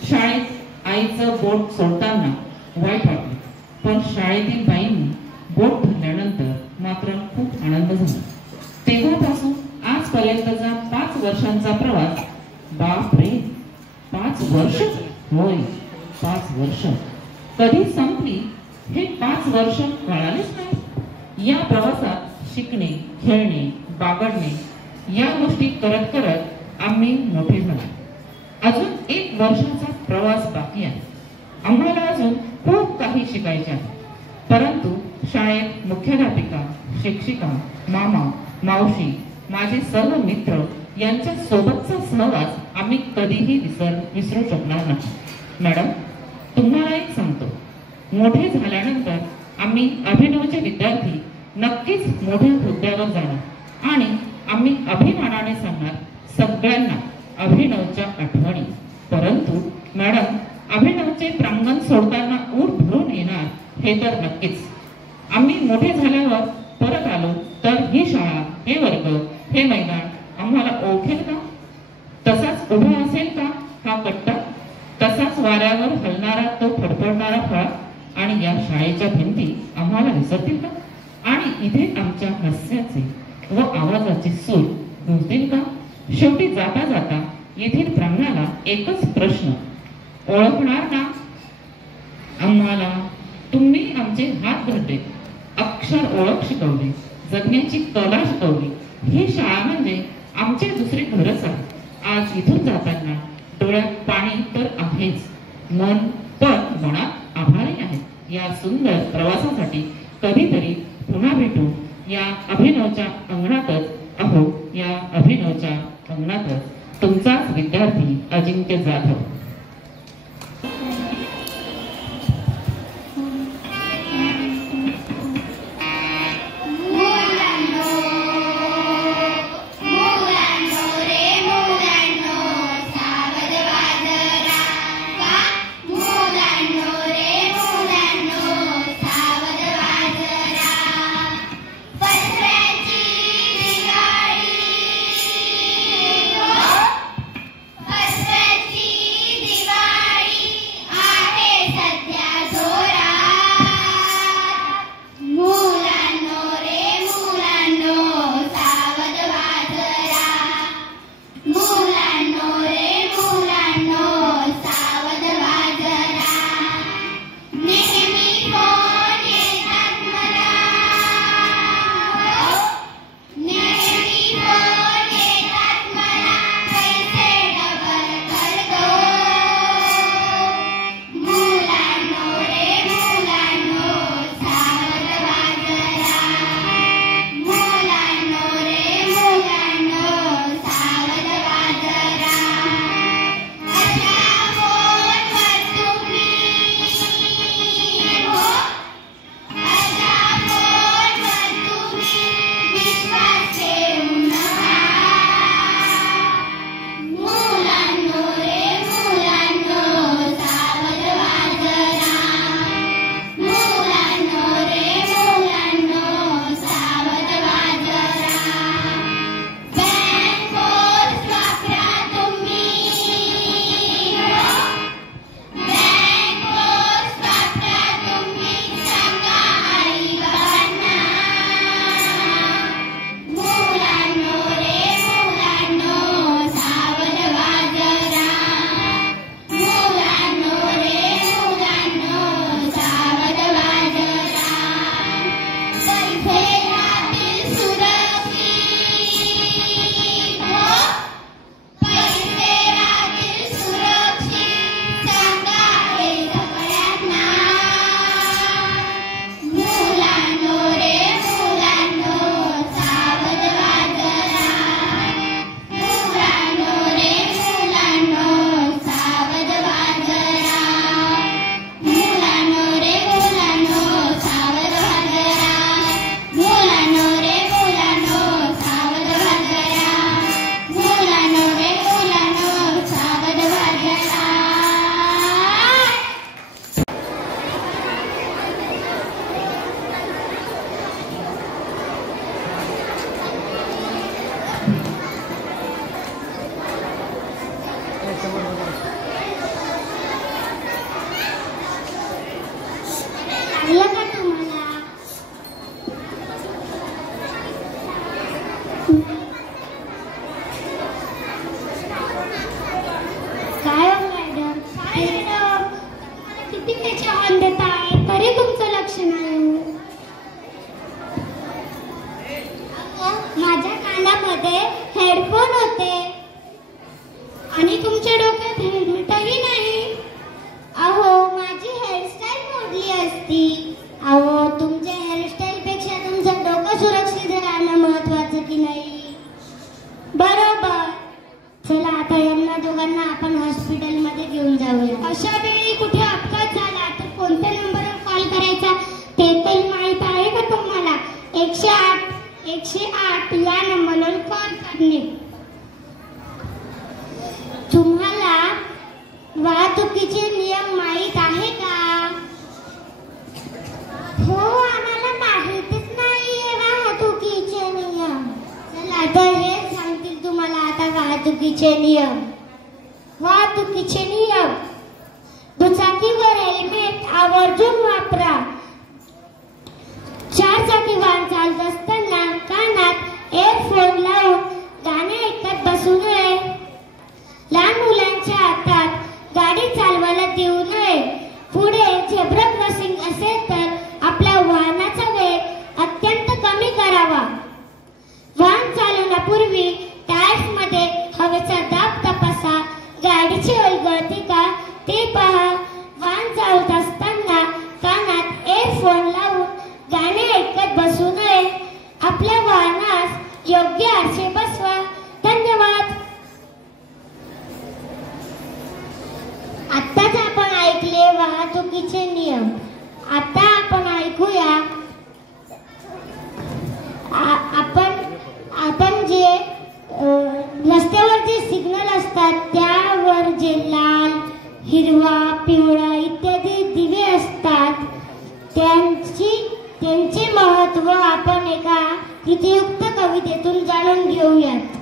शाळेत आईचं बोट सोडताना वाईट वाटलं, पण शाळेतील बाईंनी बोट धरल्यानंतर मात्र खूप आनंद झाला. तेव्हापासून आजपर्यंतचा 5 वर्षांचा प्रवास. बापरे, 5 वर्ष? होय, 5 वर्ष कधी संपली हे 5 वर्ष कळालेच नाही. या प्रवासात शिकणे, खेळणे, बागडणे या गोष्टी करत करत आम्ही मोठे झालो. अजून 1 वर्षाचा प्रवास बाकी आहे. आम्हाला अजून खूप काही शिकायचे आहे. परंतु शाळेत मुख्याध्यापिका, शिक्षिका, मामा, मावशी, माझे सर्व मित्र यांच्या सोबतचा सहवास आम्ही कधीही विसरू शकणार नाही. मॅडम, तुम्हाला एक सांगतो, मोठे झाल्यानंतर आम्ही अभिनवचे विद्यार्थी नक्कीच मोठ्या हुद्द्यावर जाणार आणि आम्ही अभिमानाने सांगणार सगळ्यांना अभिनवच्या आठवणी. परंतु मॅडम, अभिनवचे प्रांगण सोडताना ऊर भरून येणार हे तर नक्कीच. आम्ही मोठे झाल्यावर परत आलो तर ही शाळा, हे वर्ग, हे मैदान आम्हाला ओळखेल का? तसाच उभा असेल का हा कट्टा? तसाच वाऱ्यावर हलणारा तो फडफडणारा फळा? आणि या शाळेच्या भिंती आम्हाला विसरतील का? आणि इथे आमच्या हास्याचे व आवाजाचे सूर गुंजतील का? शेवटी जाता जाता येथील प्रांगणाला एकच प्रश्न, ओळखणार ना आम्हाला? तुम्ही आमचे हात धरले, अक्षर ओळख शिकवली, जगण्याची कला शिकवली. ही शाळा म्हणजे आमचे दुसरे घरच आहे. आज इथून जाताना डोळ्यात पाणी तर आहेच, मन पण मनात आभारी आहे. या सुंदर प्रवासासाठी कधीतरी पुन्हा भेटू या अभिनवच्या अंगणातच. अहो, या अभिनवच्या अंगणातच तुमचाच विद्यार्थी अजिंक्य जाधव. पत्र्याची दिवाळी काय मॅडम, काय मॅडम, किती वेळची हॉर्न देताय तरी तुमचं लक्ष नाही. माझ्या कानामध्ये हेडफोन होते आणि तुमच्या डोक्यात हेल्मेटही नाही. अहो, माझी हेअरस्टाईल मोडली असती. अहो, तुमच्या हेअरस्टाईल पेक्षा तुमचं डोकं सुरक्षित राहणं महत्वाचं की नाही? बरोबर. चला आता यांना दोघांना आपण हॉस्पिटलमध्ये घेऊन जाऊया. अशा वेळी कुठे अपघात झाला तर कोणत्या नंबरवर कॉल करायचा ते तरी माहित आहे का तुम्हाला? 108 या नंबरवर कॉल करणे. तुम्हाला वाहतुकीचे नियम माहित आहे का? हो, आम्हाला माहितच नाहीये वाहतुकीचे नियम. चला तर हे सांगतील तुम्हाला आता वाहतुकीचे नियम. वाहतुकीचे नियम: दुचाकीवर हेल्मेट आवर्जून वापरा. 4 चाकी वाहन चालत असताना कानात एअरफोन लावून गाणे ऐकत बसू नये. लहान मुलांच्या हातात गाडी चालवायला देऊ नये. पुढे झेब्रा क्रॉसिंग असेल तर आपल्या वाहनाचा वेग अत्यंत कमी करावा. वाहन चालवण्यापूर्वी टायर्समध्ये हवेचा दाब तपासा. गाडीची ऑइल गळते का ते पहा. वाहन चालवत असताना कानात एअरफोन लावून गाणे ऐकत बसू नये. आपल्या वाहनास योग्य आरसे बसवा. धन्यवाद. आत्ताच आपण ऐकले वाहतुकीचे नियम. आता आपण ऐकूया आपण जे रस्त्यावर जे सिग्नल असतात त्यावर जे लाल, हिरवा, पिवळा इत्यादी दिवे असतात त्यांचे महत्त्व आपण एका कृतीयुक्त कवितेतून जाणून घेऊयात.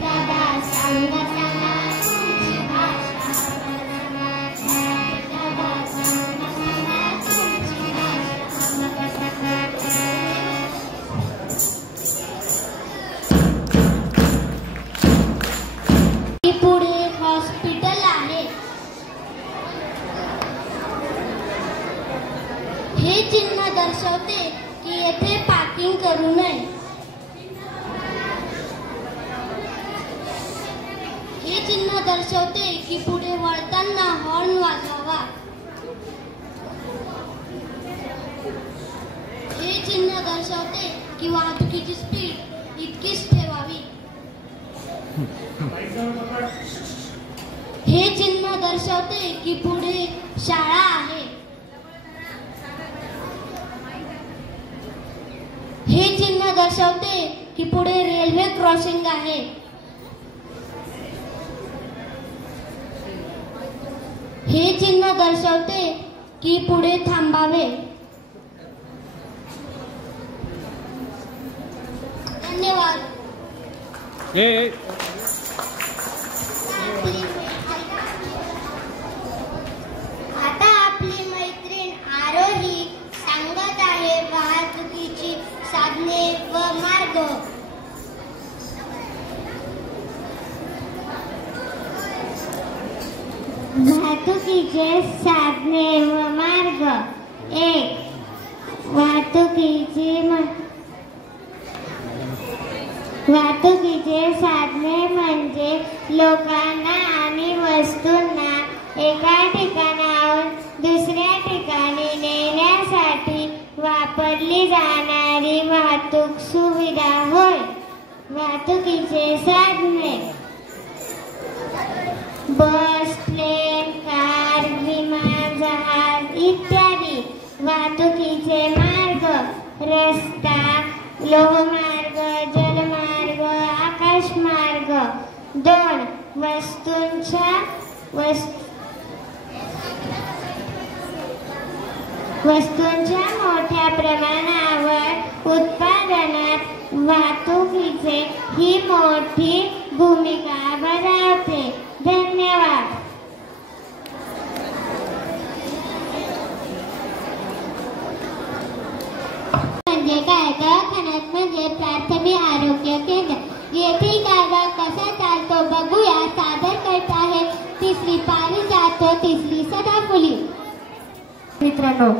दादा सांगताना तुमची भाषा दादा सांगताना तुमची भाषा पुढे हॉस्पिटल आहे हे चिन्ह दर्शवते की येथे पार्किंग करू नये हे चिन्ह दर्शवते की पुढे वळताना हॉर्न वाजवावा हे चिन्ह दर्शवते की वाहतुकीची स्पीड इतकीच ठेवावी हे चिन्ह दर्शवते की पुढे शाळा आहे हे चिन्ह दर्शवते की पुढे रेल्वे क्रॉसिंग आहे हे चिन्ह दर्शवते की पुढे थांबावे धन्यवाद आता आपली मैत्रीण आरोही सांगत आहे वाहतुकीची साधने व मार्ग वाहतुकीचे साधने व मार्ग 1. वाहतुकीचे साधने म्हणजे लोकांना आणि वस्तूंना एका ठिकाणाहून दुसऱ्या ठिकाणी नेण्यासाठी वापरली जाणारी वाहतूक सुविधा होय. वाहतुकीचे साधने बस, प्लेन, कार, विमान, जहाज इत्यादी. वाहतुकीचे मार्ग रस्ता, लोहमार्ग, जलमार्ग, आकाशमार्ग. 2. वस्तूंच्या मोठ्या प्रमाणावर उत्पादनात वाहतुकीचे ही मोठी भूमिका बजावते. धन्यवाद. म्हणजे काय? दवाखान्यात म्हणजे प्राथमिक आरोग्य केंद्र. येथे कायदा कसा चालतो बघूया. सादर करत आहे तिसरी पारिजात, तिसरी सदाफुली. मित्रांनो,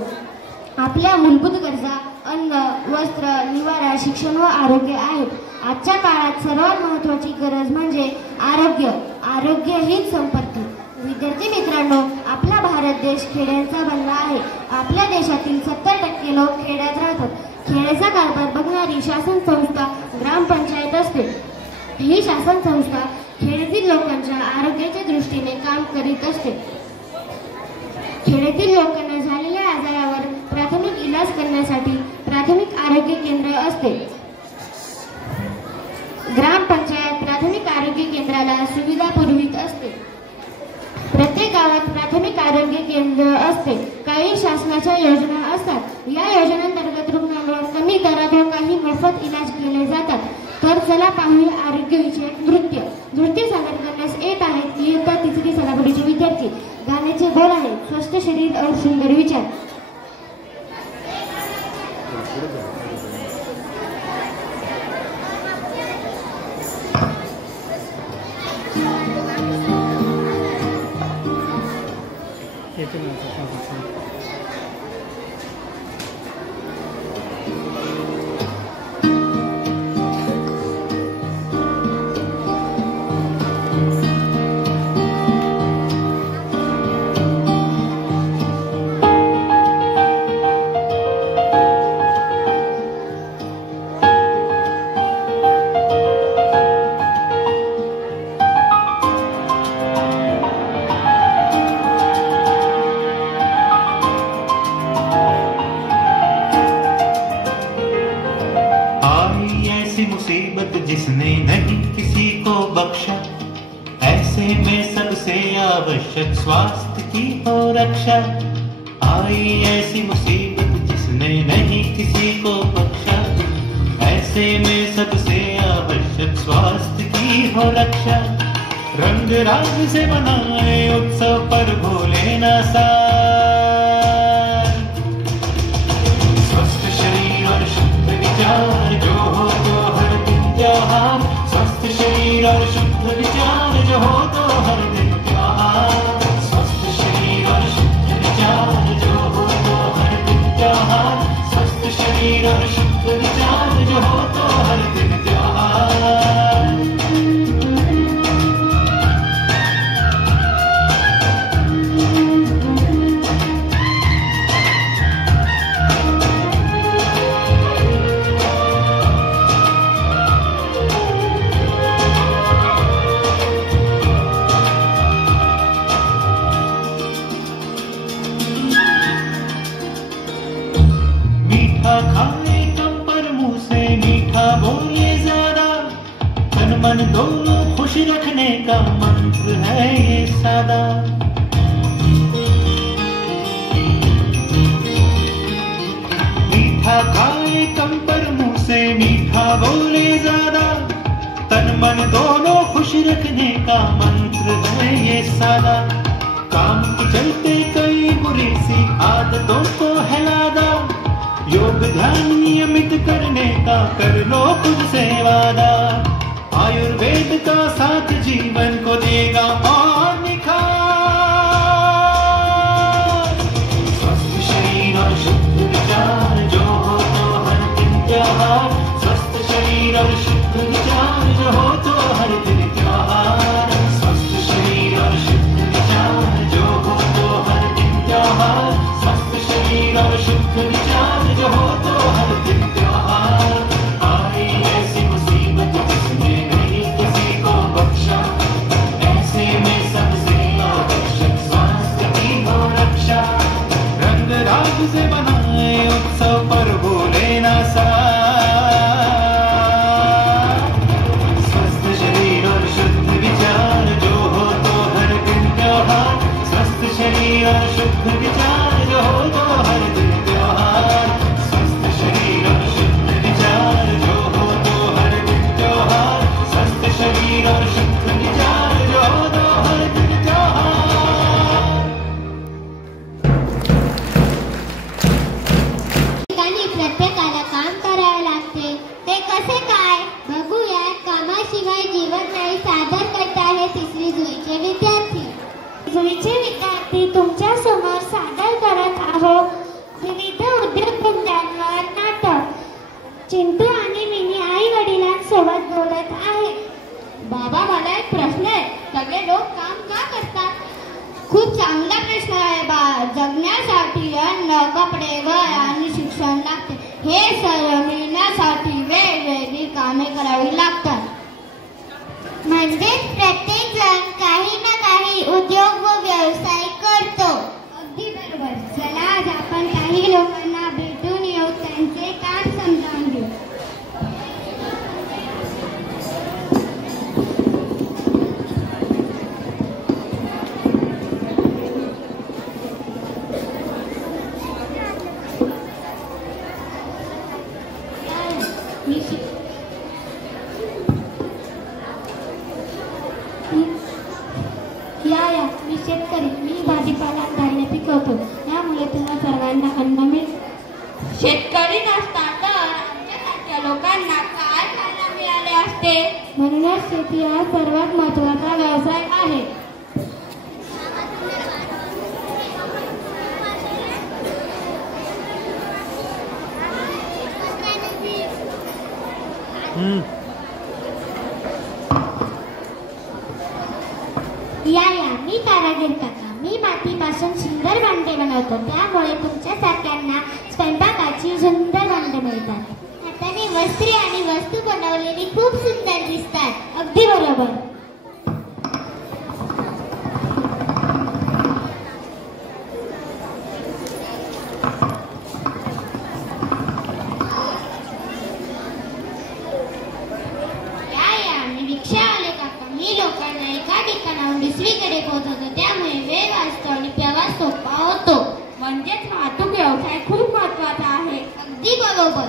आपल्या मूलभूत गरजा अन्न, वस्त्र, निवारा, शिक्षण व आरोग्य आहेत. आजच्या काळात सर्वात महत्त्वाची गरज म्हणजे आरोग्य. आरोग्य हीच संपत्ती. विद्यार्थी मित्रांनो, आपला भारत देश खेड्यांचा बनला आहे. आपल्या देशातील 70% लोक खेड्यात राहतात. खेड्याचा कारभार बघणारी शासन संस्था ग्रामपंचायत असते. ही शासन संस्था खेड्यातील लोकांच्या आरोग्याच्या दृष्टीने काम करीत असते. खेड्यातील लोकांना झालेल्या आजारावर प्राथमिक इलाज करण्यासाठी प्राथमिक आरोग्य केंद्र असते. ग्रामपंचायत प्राथमिक आरोग्य केंद्राला सुविधा पुरवित असते. प्रत्येक गावात प्राथमिक आरोग्य केंद्र असते. काही शासनाच्या योजना असतात. या योजनांतर्गत रुग्णांवर कमी दरात व काही मोफत इलाज केले जातात. तर चला पाहूया आरोग्यविषयक नृत्य सादर करण्यास येत आहेत इयत्ता तिसरी सदाफुलीचे विद्यार्थी. गाण्याचे बोल आहे स्वस्थ शरीर और सुंदर विचार. जिसने नहीं किसी को बख्शा, ऐसे में सबसे आवश्यक स्वास्थ्य की हो रक्षा. आई ऐसी मुसीबत जिसने नहीं किसी को बख्शा, ऐसे में सबसे आवश्यक स्वास्थ्य की हो रक्षा। रंग राग से मनाए उत्सव पर भूले न सार। स्वस्थ शरीर और शुद्ध विचार जो हो तो हर दिन त्योहार। स्वस्थ शरीर और शुद्ध विचार जो हो तो हर दिन त्योहार। स्वस्थ शरीर और शुद्ध विचार जो हो तो हर दिन त्योहार। स्वस्थ शरीर और शुद्ध विचार जो हो तो हर दिन त्योहार। खाने कम पर मुंह से मीठा बोले ज्यादा। तन मन दोनों खुश रखने का मंत्र है ये सादा। मीठा खाए कम पर मुंह से मीठा बोले ज्यादा। तन मन दोनों खुश रखने का मंत्र है ये सादा। काम के चलते कई बुरी सी आदतों को हिलादा। योग ध्यान नियमित करने का कर लो खुद से वादा। आयुर्वेद का साथ जीवन को देगा और निखार। स्वस्थ शरीर और शुद्ध विचार जो हो तो हर दिन त्योहार। स्वस्थ शरीर और शुद्ध विचार जो हो तो हर दिन त्योहार। स्वस्थ शरीर और शुद्ध विचार जो हो तो हर दिन त्योहार। स्वस्थ शरीर और शुद्ध विचार जो हो तो हर दिन त्योहार। आई ऐसी मुसीबत जिसने नहीं किसी को बख्शा। ऐसे में सबसे आवश्यक स्वास्थ्य की हो रक्षा। रंग राग से बनाए उत्सव पर भूले न सार। स्वस्थ शरीर और शुद्ध विचार जो हो तो हर दिन त्योहार। स्वस्थ शरीर और शुद्ध विचार जो हो तो हर दिन त्योहार। स्वस्थ शरीर और शुद्ध विचार जो हो तो हर दिन त्योहार। स्वस्थ शरीर और शुद्ध विचार जो हो तो हर दिन त्योहार। ठिकाणी प्रत्येकाला काम करावे लागते, ते कसे काय बघूया. कामाशिवाय जीवन नाही सादर करत आहे तिसरी जुईचे विद्यार्थी. जुईचे विद्यार्थी तुमच्या समोर सादर करत आहोत विविध उद्योगधंद्यांवर नाटक. चिंटू आणि मिनी आई वडिलांसोबत बोलत आहे. बाबा, मला एक प्रश्न आहे. सगळे लोक काम का करतात? खूप चांगला प्रश्न आहे बा. जगण्यासाठी अन्न, कपडे, घर आणि शिक्षण लागते. हे सर्व मिळण्यासाठी वेगवेगळी कामे करावी लागतात. म्हणजे प्रत्येक जण काही ना काही उद्योग व व्यवसाय करतो. अगदी बरोबर. चला आज आपण काही लोकांना भेटून येऊ, त्यांचे काम समजावून घेऊ. मी शेतकरी. मी भाजीपाला धान्य पिकवतो. यामुळे तुम्हा सर्वांना अन्न मिळेल. शेतकरी नसता तर आमच्यासारख्या लोकांना काय खायला मिळाले असते? म्हणूनच शेती हा सर्वात महत्त्वाचा व्यवसाय आहे. या मी कारागीर काका. मी मातीपासून सुंदर भांडे बनवतो. त्यामुळे तुमच्यासारख्यांना स्वयंपाकाची सुंदर भांडे मिळतात. हाताने वस्त्रे आणि वस्तू बनवलेली खूप सुंदर दिसतात. अगदी बरोबर. मी रिक्षावाले काका. मी लोकांना एका ठिकाणाहून दुसरीकडे पोहोचवतो. त्यामुळे वेळ वाचतो आणि प्रवास सोपा होतो. म्हणजेच वाहतूक व्यवसाय खूप महत्त्वाचा आहे. अगदी बरोबर.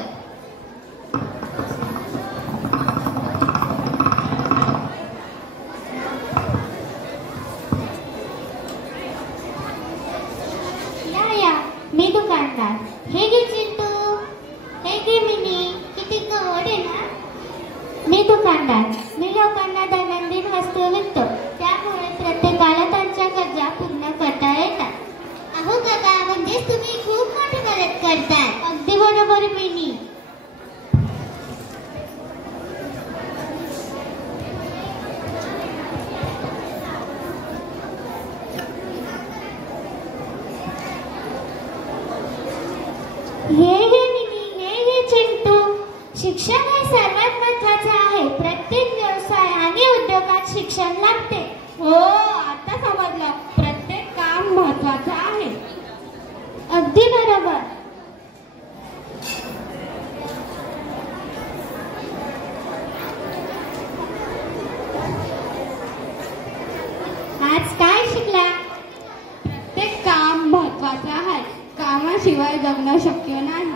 उद्योगात शिक्षण लागते. हो, आता समजलं. प्रत्येक काम महत्वाचं आहे. अगदी बरोबर. आज काय शिकला? प्रत्येक काम महत्वाचं आहे. कामाशिवाय जगणं शक्य नाही.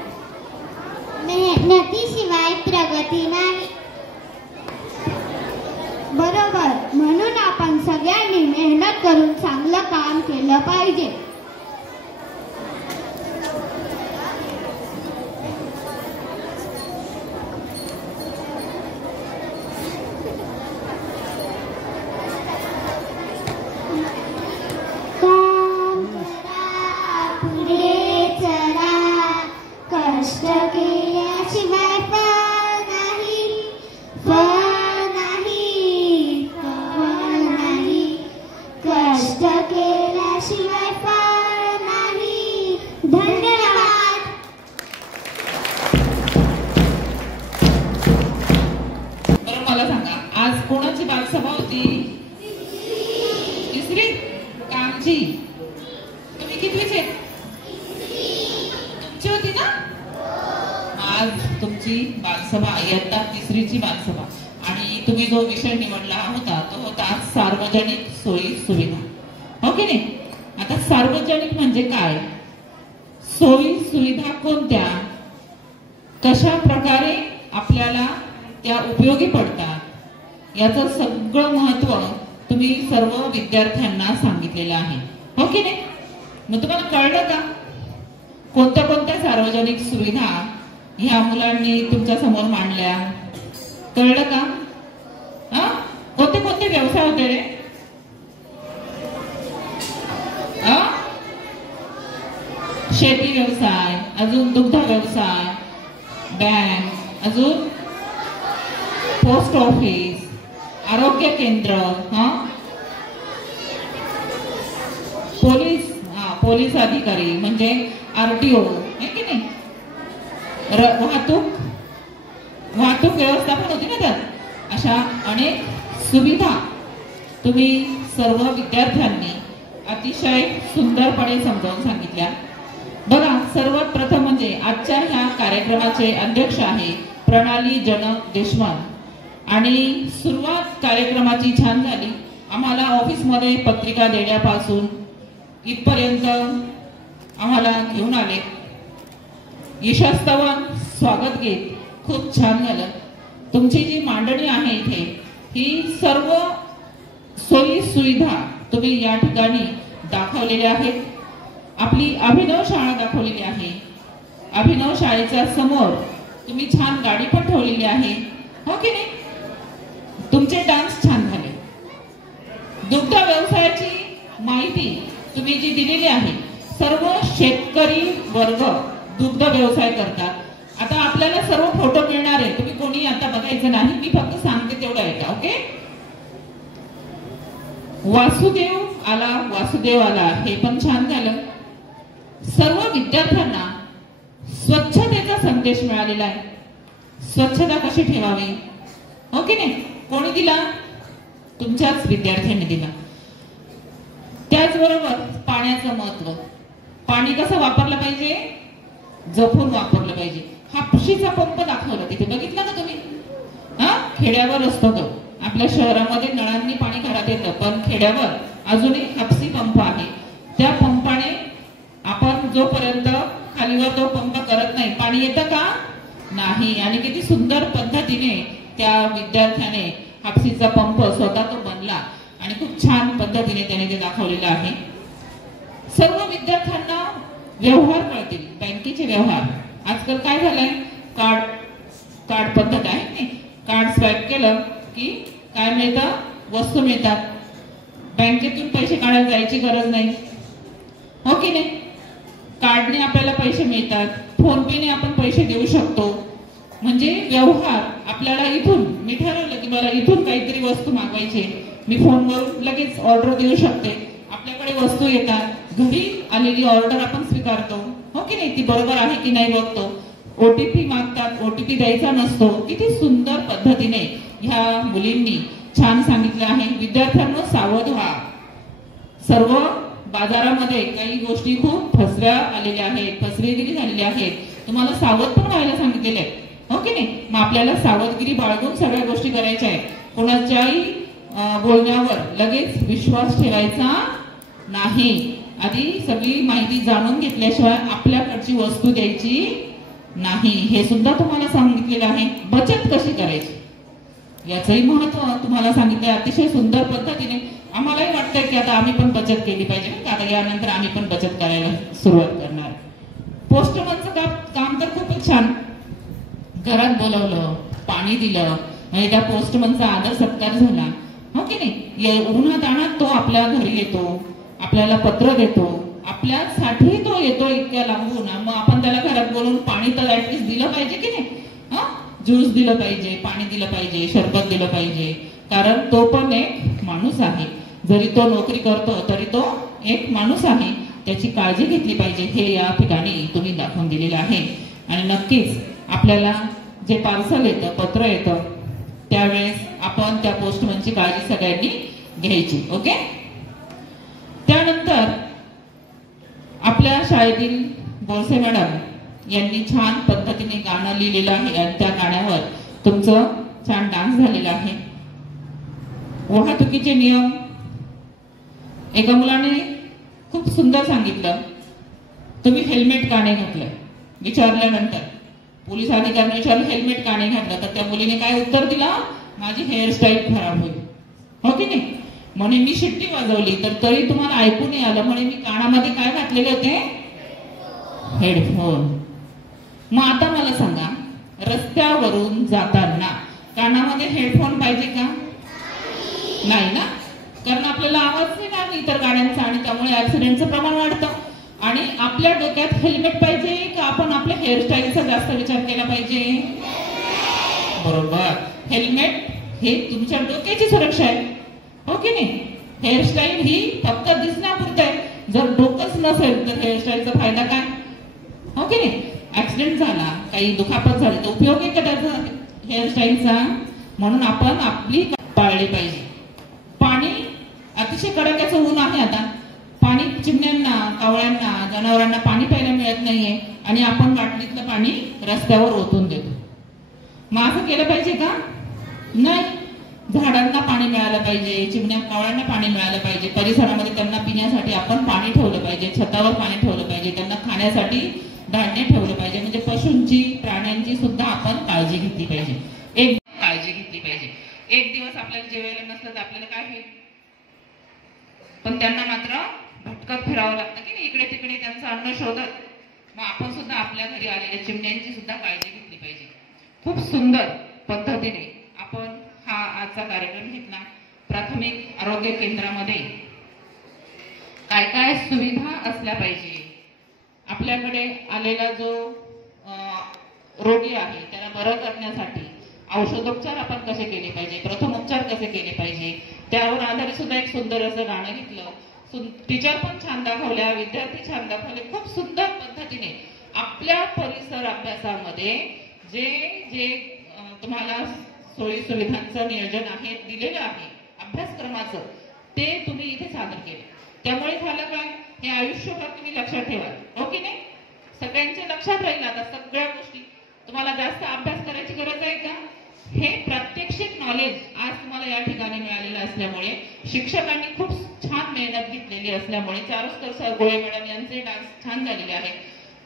मेहनतीशिवाय प्रगती नाही. बरोबर. म्हणून आपण सगळ्यांनी मेहनत करून चांगलं काम केलं पाहिजे. काम करा, पुढे चला, कष्ट केल्याशिवाय फळ नाही, फळ नाही, फळ नाही, कष्ट केल्याशिवाय फळ नाही. धन्यवाद. बरं मला सांगा, आज कोणाची बालसभा होती? तिसरी? कामची? तुम्ही कितवीचे? तुमची होती ना? आज तुमची बालसभा, इयत्ता तिसरीची बालसभा, आणि तुम्ही जो विषय निवडला होता तो होता सार्वजनिक सोयी सुविधा. हो की नाही? आता सार्वजनिक म्हणजे काय, सोयी सुविधा कोणत्या, कशा प्रकारे आपल्याला त्या उपयोगी पडतात, याचं सगळं महत्व तुम्ही सर्व विद्यार्थ्यांना सांगितलेलं आहे. हो की नाही? मग तुम्हाला कळलं का कोणत्या कोणत्या सार्वजनिक सुविधा ह्या मुलांनी तुमच्या समोर मांडल्या? कळलं का? कोणते कोणते व्यवसाय होते रे? शेती व्यवसाय, अजून दुग्ध व्यवसाय, बँक, अजून पोस्ट ऑफिस, आरोग्य केंद्र, पोलीस अधिकारी म्हणजे RTO, आहे की नाही? वाहतूक व्यवस्थापन होती ना त्यात. अशा अनेक सुविधा तुम्ही सर्व विद्यार्थ्यांनी अतिशय सुंदरपणे समजावून सांगितल्या. बघा, सर्वात प्रथम म्हणजे आजच्या ह्या कार्यक्रमाचे अध्यक्ष आहे प्रणाली जनक देशमुख, आणि सुरुवात कार्यक्रमाची छान झाली. आम्हाला ऑफिसमध्ये पत्रिका देण्यापासून इथपर्यंत आम्हाला घेऊन आले. यशस्तवन स्वागत गीत खूप छान झालं. तुमची जी मांडणी आहे इथे, ही सर्व सोयी सुविधा तुम्ही या ठिकाणी दाखवलेल्या आहेत. आपली अभिनव शाळा दाखवलेली आहे. अभिनव शाळेच्या समोर तुम्ही छान गाडी पण ठेवलेली आहे. हो की नाही? तुमचे डान्स छान झाले. दुग्ध व्यवसायाची माहिती तुम्ही जी दिलेली आहे, सर्व शेतकरी वर्ग दुग्ध व्यवसाय करतात. आता आपल्याला सर्व फोटो मिळणार आहे, तुम्ही कोणी आता बघायचं नाही, मी फक्त सांगते तेवढं ऐका. ओके? वासुदेव आला हे पण छान झालं. सर्व विद्यार्थ्यांना स्वच्छतेचा संदेश मिळालेला आहे. स्वच्छता कशी ठेवावी, हो की नाही? कोणी दिला? तुमच्याच विद्यार्थ्यांनी दिला. त्याचबरोबर पाण्याचं महत्व, पाणी कसं वापरलं पाहिजे, जपून वापरलं पाहिजे. हापशीचा पंप दाखवला तिथे, बघितला का तुम्ही? खेड्यावर असतो तो. आपल्या शहरामध्ये नळांनी पाणी घरात येतं, पण खेड्यावर अजूनही हापसी पंप आहे. त्या पंपाने आपण जोपर्यंत खालीवर तो पंप करत नाही, पाणी येतं का? नाही. आणि किती सुंदर पद्धतीने त्या विद्यार्थ्याने हापसीचा पंप स्वतः तो बनला आणि खूप छान पद्धतीने त्याने ते दाखवलेलं आहे. सर्व विद्यार्थ्यांना व्यवहार कळतील, बँकेचे व्यवहार. आजकाल काय झालंय, कार्ड पद्धत आहे नाही, कार्ड स्वाईप केलं की काय मिळतं, वस्तू मिळतात. बँकेतून पैसे काढायला जायची गरज नाही, हो की नाही? कार्डने आपल्याला पैसे मिळतात. फोन पेने आपण पैसे देऊ शकतो. म्हणजे व्यवहार आपल्याला इथून, मी ठरवलं की मला इथून काहीतरी वस्तू मागवायची, मी फोनवरून लगेच ऑर्डर देऊ शकते. आपल्याकडे वस्तू येतात, घरी आलेली ऑर्डर आपण स्वीकारतो, हो की नाही? ती बरोबर आहे की नाही बघतो. OTP मागतात, OTP द्यायचा नसतो. किती सुंदर पद्धतीने ह्या मुलींनी छान सांगितलं आहे. विद्यार्थ्यांनो सावध व्हा. सर्व बाजारामध्ये काही गोष्टी खूप फसव्या आलेल्या आहेत, फसवेगिरी झालेली आहे. तुम्हाला सावध पण व्हायला सांगितलेले आहे, हो की नाही? मग आपल्याला सावधगिरी बाळगून सगळ्या गोष्टी करायच्या आहेत. कोणाच्याही बोलण्यावर लगेच विश्वास ठेवायचा नाही. आधी सगळी माहिती जाणून घेतल्याशिवाय आपल्याकडची वस्तू द्यायची नाही. हे सुद्धा तुम्हाला सांगितलेलं आहे. बचत कशी करायची याचंही महत्व तुम्हाला सांगितलंय अतिशय सुंदर पद्धतीने. आम्हालाही वाटतंय की आता आम्ही पण बचत केली पाहिजे. आता यानंतर आम्ही पण बचत करायला सुरुवात करणार. पोस्टमनचं काम तर खूपच छान. घरात बोलवलं, पाणी दिलं, म्हणजे त्या पोस्टमनचा आदर सत्कार झाला, हो की नाही? उन्हाताणात तो आपल्या घरी येतो, आपल्याला पत्र देतो, आपल्यासाठी तो येतो इतक्या लांबून. मग आपण त्याला घरात बोलून पाणी तर ऍटलीस्ट दिलं पाहिजे की नाही? ज्यूस दिलं पाहिजे, पाणी दिलं पाहिजे, शरबत दिलं पाहिजे. कारण तो पण एक माणूस आहे. जरी तो नोकरी करतो तरी तो एक माणूस आहे. त्याची काळजी घेतली पाहिजे हे या ठिकाणी तुम्ही दाखवून दिलेलं आहे. आणि नक्कीच आपल्याला जे पार्सल येतं, पत्र येतं, त्यावेळेस आपण त्या पोस्टमनची काळजी सगळ्यांनी घ्यायची. ओके. त्यानंतर आपल्या शाळेतील बोरसे मॅडम यांनी छान पद्धतीने गाणं लिहिलेलं आहे आणि त्या गाण्यावर तुमचं छान डान्स झालेला आहे. वाहतुकीचे नियम एका मुलाने खूप सुंदर सांगितलं. तुम्ही हेल्मेट का नाही घातलं विचारल्यानंतर पोलीस अधिकाऱ्याने विचारलं हेल्मेट का नाही घातलं, तर त्या मुलीने काय उत्तर दिलं? माझी हेअरस्टाईल खराब होईल, हो की नाही? म्हणे मी शिट्टी वाजवली तर तरी तुम्हाला ऐकू नाही आलं. म्हणे मी कानामध्ये काय घातलेले होते? हेडफोन. मग आता मला सांगा, रस्त्यावरून जाताना कानामध्ये हेडफोन पाहिजे का? नाही ना, कारण आपल्याला आवाज नाही ना इतर गाड्यांचा आणि त्यामुळे ऍक्सिडेंटचं प्रमाण वाढतं. आणि आपल्या डोक्यात हेल्मेट पाहिजे का आपण आपल्या हेअरस्टाईलचा जास्त विचार केला पाहिजे? बरोबर. हेल्मेट हे तुमच्या डोक्याची सुरक्षा आहे, हो की नाही? हेअरस्टाईल ही फक्त दिसण्यापुरतं आहे. जर डोकंच नसेल तर हेअरस्टाईलचा फायदा काय, हो की नाही? ऍक्सिडेंट झाला, काही दुखापत झाली तर उपयोग आहे का त्याचा हेअरस्टाईलचा? म्हणून आपण आपली पाळली पाहिजे. पाणी अतिशय कडाक्याचं ऊन आहे आता. पाणी चिमण्यांना, कावळ्यांना, जनावरांना पाणी प्यायला मिळत नाहीये आणि आपण बाटलीतलं पाणी रस्त्यावर ओतून देतो. मग असं केलं पाहिजे का? नाही. झाडांना पाणी मिळालं पाहिजे, चिमण्या कावळ्यांना पाणी मिळालं पाहिजे. परिसरामध्ये त्यांना पिण्यासाठी आपण पाणी ठेवलं पाहिजे, छतावर पाणी ठेवलं पाहिजे, त्यांना खाण्यासाठी धान्य ठेवलं पाहिजे. म्हणजे पशूंची, प्राण्यांची सुद्धा आपण काळजी घेतली पाहिजे. एक दिवस आपल्याला जेवायला नसलं तर आपल्याला काय होईल? पण त्यांना मात्र भटकत फिरावं लागतं की नाही, इकडे तिकडे त्यांचं अन्न शोधत. मग आपण सुद्धा आपल्या घरी आलेल्या चिमण्यांची सुद्धा काळजी घेतली पाहिजे. खूप सुंदर पद्धतीने आपण हा आजचा कार्यक्रम घेतला. प्राथमिक आरोग्य केंद्रामध्ये काय काय सुविधा असल्या पाहिजे, आपल्याकडे आलेला जो रोगी आहे त्याला बरं करण्यासाठी औषधोपचार आपण कसे केले पाहिजे, प्रथमोपचार कसे केले पाहिजे, त्यावर आधारित सुद्धा एक सुंदर असं गाणं घेतलं. टीचर पण छान दाखवल्या, विद्यार्थी छान दाखवले. खूप सुंदर पद्धतीने आपल्या परिसर अभ्यासामध्ये जे जे तुम्हाला सोयी सुविधांचं नियोजन आहे दिलेलं आहे अभ्यासक्रमाचं, ते तुम्ही इथे सादर केले. त्यामुळे झालं काय, हे आयुष्यभर तुम्ही लक्षात ठेवा, हो की नाही? सगळ्यांच्या लक्षात राहील. आता सगळ्या गोष्टी तुम्हाला जास्त अभ्यास करायची गरज आहे का? हे प्रात्यक्षिक नॉलेज आज तुम्हाला या ठिकाणी मिळालेलं असल्यामुळे, शिक्षकांनी खूप छान मेहनत घेतलेली असल्यामुळे, चारुस्कर गोळे मॅडम यांचे डान्स छान झालेले आहे.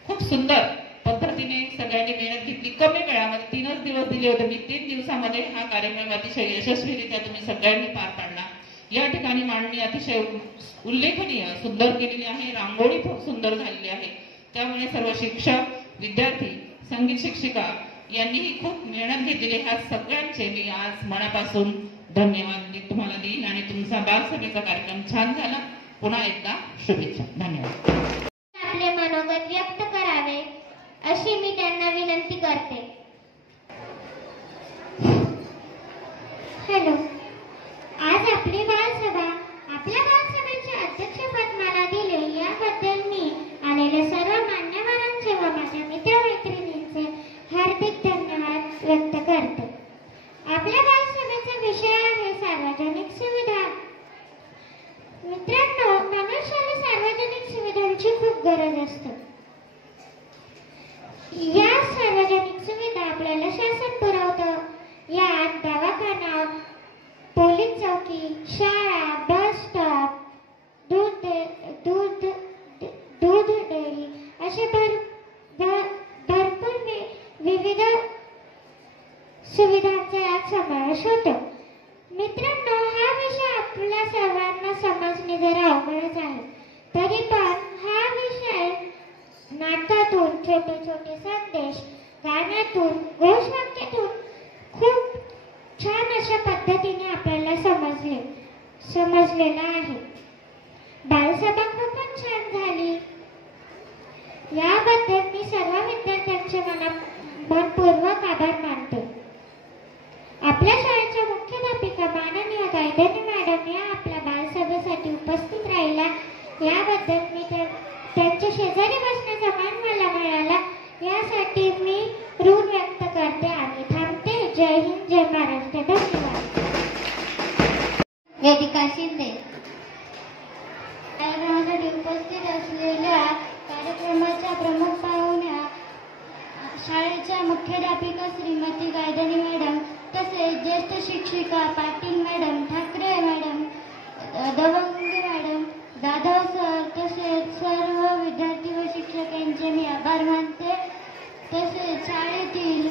खूप सुंदर पद्धतीने सगळ्यांनी मेहनत घेतली. कमी वेळामध्ये 3च दिवस दिले होते मी. 3 दिवसामध्ये हा कार्यक्रम अतिशय यशस्वीरित्या तुम्ही सगळ्यांनी पार पाडला. या ठिकाणी मांडणी अतिशय उल्लेखनीय सुंदर केलेली आहे. रांगोळी खूप सुंदर झालेली आहे. त्यामुळे सर्व शिक्षक, विद्यार्थी, संगीत शिक्षिका यांनीही खूप मेहनत घेतलेली. ह्या सगळ्यांचे मी आज मनापासून धन्यवाद तुम्हाला देईन. आणि तुमचा बालसभेचा कार्यक्रम छान झाला. पुन्हा एकदा शुभेच्छा. धन्यवाद. आपले मनोगत व्यक्त करावे अशी मी त्यांना विनंती करते. हॅलो. आज आपली बालसभा, आपल्या बालसभेचे अध्यक्षपद मला दिले याबद्दल मी आलेल्या सर्व मान्यवरांचे व माझ्या मित्रमैत्रिणींचे हार्दिक धन्यवाद व्यक्त करते. आपल्या बालसभेचा विषय आहे समावेश होतो. मित्रांनो, हा विषय आपल्या सर्वांना समजणे जरा अवघडच आहे. तरी पण हा विषय नाटकातून, छोटे छोटे संदेश, गाण्यातून, घोषवाक्यातून खूप छान अशा पद्धतीने आपल्याला समजलेला आहे. बालसभा खूपच छान झाली. याबद्दल मी सर्व विद्यार्थ्यांचे मनपूर्वक आभार मानते. आपल्या शाळेच्या मुख्याध्यापिका माननीय गायधनी मॅडम या आपल्या बालसभेसाठी उपस्थित राहिल्या. याबद्दल मी त्यांच्या शेजारी बसण्याचा मान मला मिळाला यासाठी मी ऋण व्यक्त करते आणि थांबते. जय हिंद, जय महाराष्ट्र. धन्यवाद. वेदिका शिंदे. कार्यक्रमासाठी उपस्थित असलेल्या कार्यक्रमाच्या प्रमुख पाहुण्या शाळेच्या मुख्याध्यापिका श्रीमती गायधनी मॅडम, तसेच ज्येष्ठ शिक्षिका Patil madam, Thackeray madam, Dawange madam, Jadhav sir, तसेच सर्व विद्यार्थी व शिक्षक यांचे मी आभार मानते. तसेच शाळेतील